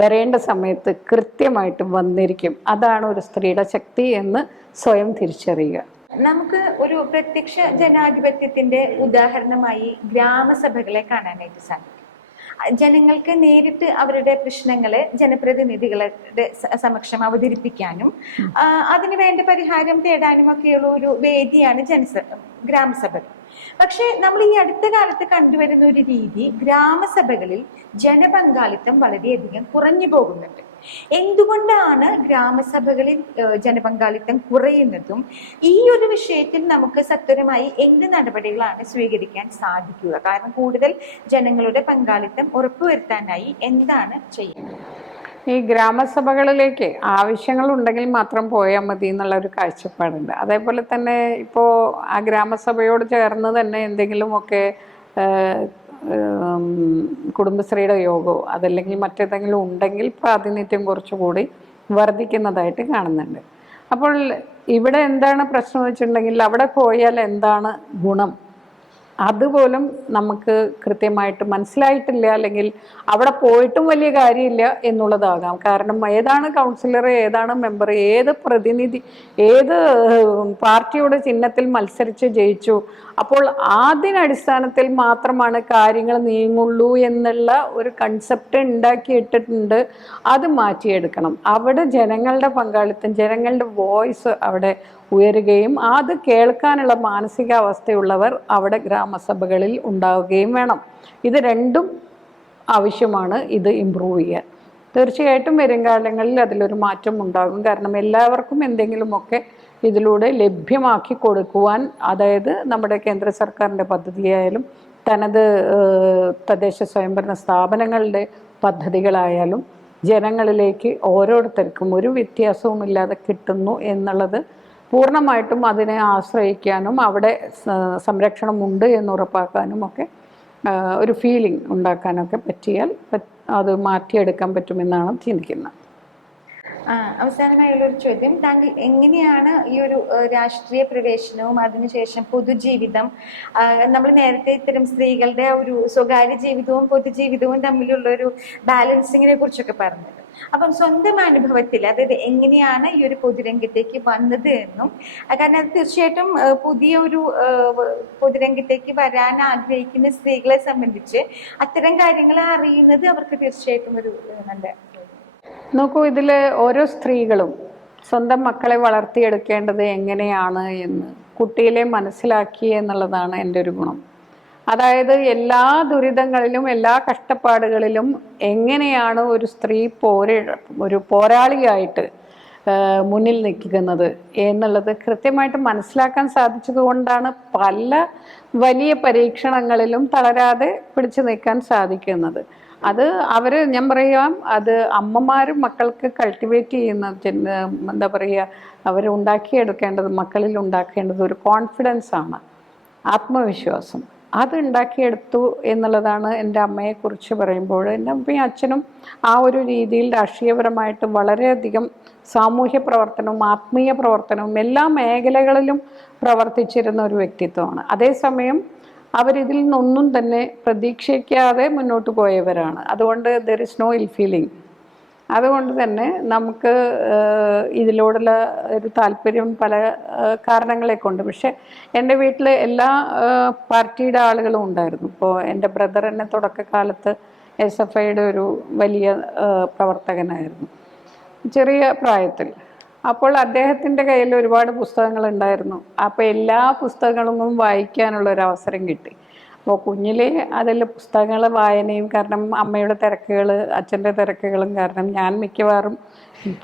വരേണ്ട സമയത്ത് കൃത്യമായിട്ടും വന്നിരിക്കും. അതാണ് ഒരു സ്ത്രീയുടെ ശക്തി എന്ന് സ്വയം തിരിച്ചറിയുക. നമുക്ക് ഒരു പ്രത്യക്ഷ ജനാധിപത്യത്തിന്റെ ഉദാഹരണമായി ഗ്രാമസഭകളെ കാണാനായിട്ട് സാധിക്കും. ജനങ്ങൾക്ക് നേരിട്ട് അവരുടെ പ്രശ്നങ്ങളെ ജനപ്രതിനിധികളുടെ സമക്ഷം അവതരിപ്പിക്കാനും അതിന് വേണ്ട പരിഹാരം തേടാനും ഒക്കെയുള്ള ഒരു വേദിയാണ് ഗ്രാമസഭകൾ. പക്ഷെ നമ്മൾ ഈ അടുത്ത കാലത്ത് കണ്ടുവരുന്ന ഒരു രീതി, ഗ്രാമസഭകളിൽ ജനപങ്കാളിത്തം വളരെയധികം കുറഞ്ഞു പോകുന്നുണ്ട്. എന്തുകൊണ്ടാണ് ഗ്രാമസഭകളിൽ ജനപങ്കാളിത്തം കുറയുന്നതും ഈ ഒരു വിഷയത്തിൽ നമുക്ക് സത്വരമായി എന്ത് നടപടികളാണ് സ്വീകരിക്കാൻ സാധിക്കുക? കാരണം കൂടുതൽ ജനങ്ങളുടെ പങ്കാളിത്തം ഉറപ്പുവരുത്താനായി എന്താണ് ചെയ്യുന്നത്? ഈ ഗ്രാമസഭകളിലേക്ക് ആവശ്യങ്ങളുണ്ടെങ്കിൽ മാത്രം പോയാൽ മതി എന്നുള്ള ഒരു കാഴ്ചപ്പാടുണ്ട്. അതേപോലെ തന്നെ ഇപ്പോൾ ആ ഗ്രാമസഭയോട് ചേർന്ന് തന്നെ എന്തെങ്കിലുമൊക്കെ കുടുംബശ്രീയുടെ യോഗമോ അതല്ലെങ്കിൽ മറ്റേതെങ്കിലും ഉണ്ടെങ്കിൽ പ്രാതിനിധ്യം കുറച്ചുകൂടി വർദ്ധിക്കുന്നതായിട്ട് കാണുന്നുണ്ട്. അപ്പോൾ ഇവിടെ എന്താണ് പ്രശ്നം വെച്ചിട്ടുണ്ടെങ്കിൽ അവിടെ പോയാൽ എന്താണ് ഗുണം അതുപോലും നമുക്ക് കൃത്യമായിട്ട് മനസ്സിലായിട്ടില്ല, അല്ലെങ്കിൽ അവിടെ പോയിട്ടും വലിയ കാര്യമില്ല എന്നുള്ളതാകാം. കാരണം ഏതാണ് കൗൺസിലർ, ഏതാണ് മെമ്പർ, ഏത് പ്രതിനിധി, ഏത് പാർട്ടിയുടെ ചിഹ്നത്തിൽ മത്സരിച്ച് ജയിച്ചു, അപ്പോൾ അതിനടിസ്ഥാനത്തിൽ മാത്രമാണ് കാര്യങ്ങൾ നീങ്ങുള്ളൂ എന്നുള്ള ഒരു കൺസെപ്റ്റ് ഉണ്ടാക്കിയിട്ടിട്ടുണ്ട്. അത് മാറ്റിയെടുക്കണം. അവിടെ ജനങ്ങളുടെ പങ്കാളിത്തം, ജനങ്ങളുടെ വോയിസ് അവിടെ ഉയരുകയും അത് കേൾക്കാനുള്ള മാനസികാവസ്ഥയുള്ളവർ അവിടെ ഗ്രാമസഭകളിൽ ഉണ്ടാവുകയും വേണം. ഇത് രണ്ടും ആവശ്യമാണ് ഇത് ഇമ്പ്രൂവ് ചെയ്യാൻ. തീർച്ചയായിട്ടും വരും കാലങ്ങളിൽ അതിലൊരു മാറ്റം ഉണ്ടാകും. കാരണം എല്ലാവർക്കും എന്തെങ്കിലുമൊക്കെ ഇതിലൂടെ ലഭ്യമാക്കി കൊടുക്കുവാൻ, അതായത് നമ്മുടെ കേന്ദ്ര സർക്കാരിൻ്റെ പദ്ധതിയായാലും തദ്ദേശ സ്വയംഭരണ സ്ഥാപനങ്ങളുടെ പദ്ധതികളായാലും ജനങ്ങളിലേക്ക് ഓരോരുത്തർക്കും ഒരു വ്യത്യാസവുമില്ലാതെ കിട്ടുന്നു എന്നുള്ളത് പൂർണ്ണമായിട്ടും അതിനെ ആശ്രയിക്കാനും അവിടെ സംരക്ഷണമുണ്ട് എന്ന് ഉറപ്പാക്കാനും ഒക്കെ ഒരു ഫീലിംഗ് ഉണ്ടാക്കാനൊക്കെ പറ്റിയാൽ അത് മാറ്റിയെടുക്കാൻ പറ്റുമെന്നാണ് ചിന്തിക്കുന്നത്. അവസാനമായുള്ളൊരു ചോദ്യം, താങ്കൾ എങ്ങനെയാണ് ഈ ഒരു രാഷ്ട്രീയ പ്രവേശനവും അതിനുശേഷം പൊതുജീവിതം, നമ്മൾ നേരത്തെ ഇത്തരം സ്ത്രീകളുടെ ഒരു സ്വകാര്യ ജീവിതവും പൊതുജീവിതവും തമ്മിലുള്ള ഒരു ബാലൻസിങ്ങിനെ കുറിച്ചൊക്കെ പറഞ്ഞത്, അപ്പം സ്വന്തം അനുഭവത്തിൽ അതായത് എങ്ങനെയാണ് ഈ ഒരു പൊതുരംഗത്തേക്ക് വന്നത് എന്നും, കാരണം അത് തീർച്ചയായിട്ടും പുതിയ ഒരു പൊതുരംഗത്തേക്ക് വരാൻ ആഗ്രഹിക്കുന്ന സ്ത്രീകളെ സംബന്ധിച്ച് അത്തരം കാര്യങ്ങൾ അറിയുന്നത് അവർക്ക് തീർച്ചയായിട്ടും ഒരു നല്ല. നോക്കൂ, ഇതിൽ ഓരോ സ്ത്രീകളും സ്വന്തം മക്കളെ വളർത്തിയെടുക്കേണ്ടത് എങ്ങനെയാണ് എന്ന് കുട്ടിയിലെ മനസ്സിലാക്കി എന്നുള്ളതാണ് എൻ്റെ ഒരു ഗുണം. അതായത് എല്ലാ ദുരിതങ്ങളിലും എല്ലാ കഷ്ടപ്പാടുകളിലും എങ്ങനെയാണ് ഒരു സ്ത്രീ ഒരു പോരാളിയായിട്ട് മുന്നിൽ നിൽക്കുന്നത് എന്നുള്ളത് കൃത്യമായിട്ട് മനസ്സിലാക്കാൻ സാധിച്ചത് കൊണ്ടാണ് പല വലിയ പരീക്ഷണങ്ങളിലും തളരാതെ പിടിച്ചു നിൽക്കാൻ സാധിക്കുന്നത്. അത് ഞാൻ പറയാം, അത് അമ്മമാരും മക്കൾക്ക് കൾട്ടിവേറ്റ് ചെയ്യുന്ന എന്താ പറയുക, അവരുണ്ടാക്കിയെടുക്കേണ്ടത്, മക്കളിൽ ഉണ്ടാക്കേണ്ടത് ഒരു കോൺഫിഡൻസ് ആണ്, ആത്മവിശ്വാസം. അത് ഉണ്ടാക്കിയെടുത്തു എന്നുള്ളതാണ്. എൻ്റെ അമ്മയെക്കുറിച്ച് പറയുമ്പോൾ എൻ്റെ അമ്മയും അച്ഛനും ആ ഒരു രീതിയിൽ രാഷ്ട്രീയപരമായിട്ട് വളരെയധികം സാമൂഹ്യ പ്രവർത്തനവും ആത്മീയ പ്രവർത്തനവും എല്ലാ മേഖലകളിലും പ്രവർത്തിച്ചിരുന്ന ഒരു വ്യക്തിത്വമാണ്. അതേസമയം അവരിതിൽ നിന്നൊന്നും തന്നെ പ്രതീക്ഷിക്കാതെ മുന്നോട്ട് പോയവരാണ്. അതുകൊണ്ട് ദർ ഇസ് നോ ഇൽ ഫീലിംഗ്. അതുകൊണ്ട് തന്നെ നമുക്ക് ഇതിലോടുള്ള ഒരു താല്പര്യം പല കാരണങ്ങളെ കൊണ്ട്. പക്ഷെ എൻ്റെ വീട്ടിൽ എല്ലാ പാർട്ടിയുടെ ആളുകളും ഉണ്ടായിരുന്നു. ഇപ്പോൾ എൻ്റെ ബ്രദർ എന്നെ തുടക്കകാലത്ത് SFIയുടെ ഒരു വലിയ പ്രവർത്തകനായിരുന്നു ചെറിയ പ്രായത്തിൽ. അപ്പോൾ അദ്ദേഹത്തിൻ്റെ കയ്യിൽ ഒരുപാട് പുസ്തകങ്ങൾ ഉണ്ടായിരുന്നു. അപ്പോൾ എല്ലാ പുസ്തകങ്ങളും വായിക്കാനുള്ള ഒരു അവസരം കിട്ടി. അപ്പോൾ കുഞ്ഞിലെ അതിൽ പുസ്തകങ്ങൾ വായനയും, കാരണം അമ്മയുടെ തിരക്കുകൾ അച്ഛൻ്റെ തിരക്കുകളും കാരണം ഞാൻ മിക്കവാറും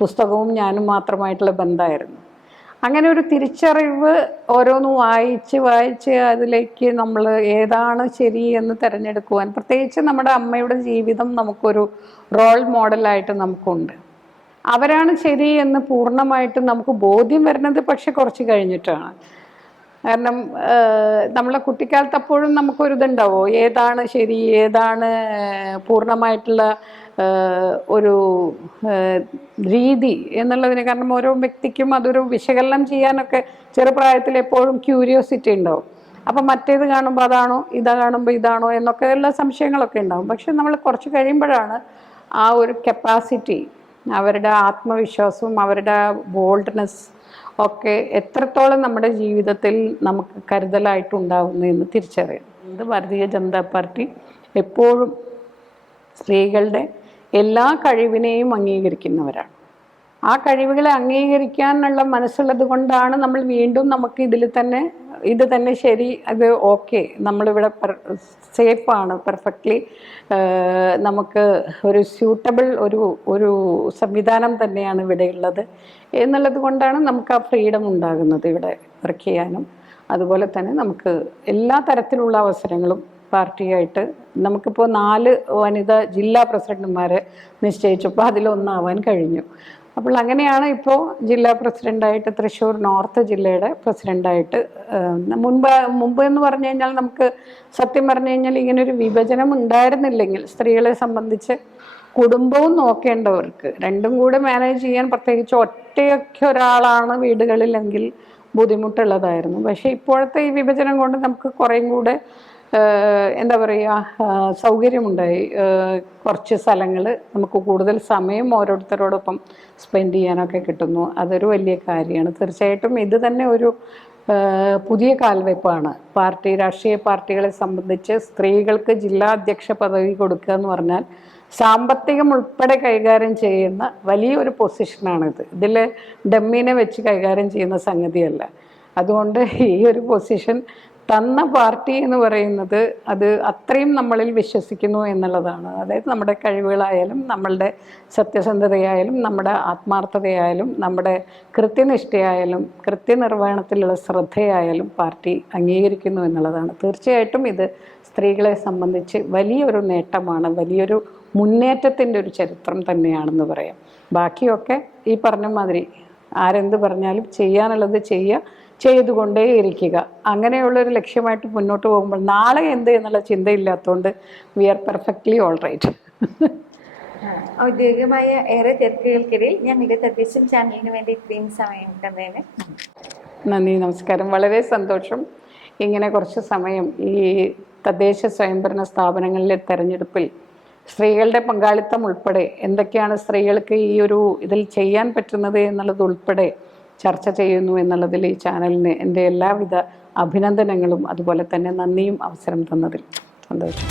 പുസ്തകവും ഞാനും മാത്രമായിട്ടുള്ള ബന്ധമായിരുന്നു. അങ്ങനെ ഒരു തിരിച്ചറിവ് ഓരോന്നും വായിച്ച് അതിലേക്ക് നമ്മൾ ഏതാണ് ശരി എന്ന് തിരഞ്ഞെടുക്കുവാൻ, പ്രത്യേകിച്ച് നമ്മുടെ അമ്മയുടെ ജീവിതം നമുക്കൊരു റോൾ മോഡലായിട്ട് നമുക്കുണ്ട്. അവരാണ് ശരി എന്ന് പൂർണ്ണമായിട്ടും നമുക്ക് ബോധ്യം വരുന്നത് പക്ഷെ കുറച്ച് കഴിഞ്ഞിട്ടാണ്. കാരണം നമ്മളെ കുട്ടിക്കാലത്ത് അപ്പോഴും നമുക്കൊരിതുണ്ടാവോ, ഏതാണ് ശരി, ഏതാണ് പൂർണ്ണമായിട്ടുള്ള ഒരു രീതി എന്നുള്ളതിന്. കാരണം ഓരോ വ്യക്തിക്കും അതൊരു വിശകലനം ചെയ്യാനൊക്കെ ചെറുപ്രായത്തിൽ എപ്പോഴും ക്യൂരിയോസിറ്റി ഉണ്ടാവും. അപ്പം മറ്റേത് കാണുമ്പോൾ അതാണോ, ഇതാ കാണുമ്പോൾ ഇതാണോ എന്നൊക്കെയുള്ള സംശയങ്ങളൊക്കെ ഉണ്ടാവും. പക്ഷെ നമ്മൾ കുറച്ച് കഴിയുമ്പോഴാണ് ആ ഒരു കപ്പാസിറ്റി, അവരുടെ ആത്മവിശ്വാസവും അവരുടെ ബോൾഡ്നെസ് ഒക്കെ എത്രത്തോളം നമ്മുടെ ജീവിതത്തിൽ നമുക്ക് കരുതലായിട്ടുണ്ടാകുന്നു എന്ന് തിരിച്ചറിയാം. ഭാരതീയ ജനതാ പാർട്ടി എപ്പോഴും സ്ത്രീകളുടെ എല്ലാ കഴിവിനെയും അംഗീകരിക്കുന്നവരാണ്. ആ കഴിവുകളെ അംഗീകരിക്കാനുള്ള മനസ്സുള്ളത് കൊണ്ടാണ് നമ്മൾ വീണ്ടും നമുക്ക് ഇത് തന്നെ ശരി, അത് ഓക്കെ, നമ്മളിവിടെ സേഫാണ്, പെർഫെക്റ്റ്ലി നമുക്ക് ഒരു സ്യൂട്ടബിൾ ഒരു സംവിധാനം തന്നെയാണ് ഇവിടെ ഉള്ളത് എന്നുള്ളത് കൊണ്ടാണ് നമുക്ക് ആ ഫ്രീഡം ഉണ്ടാകുന്നത് ഇവിടെ വർക്ക് ചെയ്യാനും. അതുപോലെ തന്നെ നമുക്ക് എല്ലാ തരത്തിലുള്ള അവസരങ്ങളും പാർട്ടിയായിട്ട് നമുക്കിപ്പോൾ 4 വനിതാ ജില്ലാ പ്രസിഡന്റുമാരെ നിശ്ചയിച്ചപ്പോൾ അതിലൊന്നാവാൻ കഴിഞ്ഞു. അപ്പോൾ അങ്ങനെയാണ് ഇപ്പോൾ ജില്ലാ പ്രസിഡൻ്റായിട്ട് തൃശ്ശൂർ നോർത്ത് ജില്ലയുടെ പ്രസിഡൻ്റായിട്ട് മുമ്പ് എന്ന് പറഞ്ഞു കഴിഞ്ഞാൽ നമുക്ക് സത്യം പറഞ്ഞു കഴിഞ്ഞാൽ ഇങ്ങനൊരു വിഭജനം ഉണ്ടായിരുന്നില്ലെങ്കിൽ സ്ത്രീകളെ സംബന്ധിച്ച് കുടുംബവും നോക്കേണ്ടവർക്ക് രണ്ടും കൂടെ മാനേജ് ചെയ്യാൻ പ്രത്യേകിച്ച് ഒറ്റയൊക്കെ ഒരാളാണ് വീടുകളിലെങ്കിൽ ബുദ്ധിമുട്ടുള്ളതായിരുന്നു. പക്ഷേ ഇപ്പോഴത്തെ ഈ വിഭജനം കൊണ്ട് നമുക്ക് കുറേയും കൂടെ എന്താ പറയുക സൗകര്യമുണ്ടായി. കുറച്ച് സ്ഥലങ്ങൾ നമുക്ക് കൂടുതൽ സമയം ഓരോരുത്തരോടൊപ്പം സ്പെൻഡ് ചെയ്യാനൊക്കെ കിട്ടുന്നു. അതൊരു വലിയ കാര്യമാണ്. തീർച്ചയായിട്ടും ഇത് തന്നെ ഒരു പുതിയ കാൽവയ്പ്പാണ്. രാഷ്ട്രീയ പാർട്ടികളെ സംബന്ധിച്ച് സ്ത്രീകൾക്ക് ജില്ലാ അധ്യക്ഷ പദവി കൊടുക്കുക എന്ന് പറഞ്ഞാൽ സാമ്പത്തികം ഉൾപ്പെടെ കൈകാര്യം ചെയ്യുന്ന വലിയൊരു പൊസിഷനാണിത്. ഇതിൽ ഡമ്മീനെ വെച്ച് കൈകാര്യം ചെയ്യുന്ന സംഗതിയല്ല. അതുകൊണ്ട് ഈ ഒരു പൊസിഷൻ തന്ന പാർട്ടി എന്ന് പറയുന്നത് അത് അത്രയും നമ്മളിൽ വിശ്വസിക്കുന്നു എന്നുള്ളതാണ്. അതായത് നമ്മുടെ കഴിവുകളായാലും നമ്മളുടെ സത്യസന്ധതയായാലും നമ്മുടെ ആത്മാർത്ഥതയായാലും നമ്മുടെ കൃത്യനിഷ്ഠയായാലും കൃത്യനിർവഹണത്തിലുള്ള ശ്രദ്ധയായാലും പാർട്ടി അംഗീകരിക്കുന്നു എന്നുള്ളതാണ്. തീർച്ചയായിട്ടും ഇത് സ്ത്രീകളെ സംബന്ധിച്ച് വലിയൊരു നേട്ടമാണ്, വലിയൊരു മുന്നേറ്റത്തിൻ്റെ ഒരു ചരിത്രം തന്നെയാണെന്ന് പറയാം. ബാക്കിയൊക്കെ ഈ പറഞ്ഞ മാതിരി ആരെന്ത് പറഞ്ഞാലും ചെയ്യാനുള്ളത് ചെയ്തുകൊണ്ടേ ഇരിക്കുക. അങ്ങനെയുള്ളൊരു ലക്ഷ്യമായിട്ട് മുന്നോട്ട് പോകുമ്പോൾ നാളെ എന്ത് എന്നുള്ള ചിന്തയില്ലാത്തതുകൊണ്ട് we are perfectly all right. ഔദ്യോഗികമായ ഏറെ തിരക്കുകൾക്കിടയിൽ ഞങ്ങളുടെ തദ്ദേശം ചാനലിന് വേണ്ടി ഇത്രയും സമയം തന്നതിന് നന്ദി, നമസ്കാരം. വളരെ സന്തോഷം. ഇങ്ങനെ കുറച്ച് സമയം ഈ തദ്ദേശ സ്വയംഭരണ സ്ഥാപനങ്ങളിലെ തെരഞ്ഞെടുപ്പിൽ സ്ത്രീകളുടെ പങ്കാളിത്തം ഉൾപ്പെടെ എന്തൊക്കെയാണ് സ്ത്രീകൾക്ക് ഈ ഒരു ഇതിൽ ചെയ്യാൻ പറ്റുന്നത് എന്നുള്ളത് ഉൾപ്പെടെ ചർച്ച ചെയ്യുന്നു എന്നുള്ളതിൽ ഈ ചാനലിന് എൻ്റെ എല്ലാവിധ അഭിനന്ദനങ്ങളും അതുപോലെ തന്നെ നന്ദിയും അവസരം തന്നതിൽ സന്തോഷം.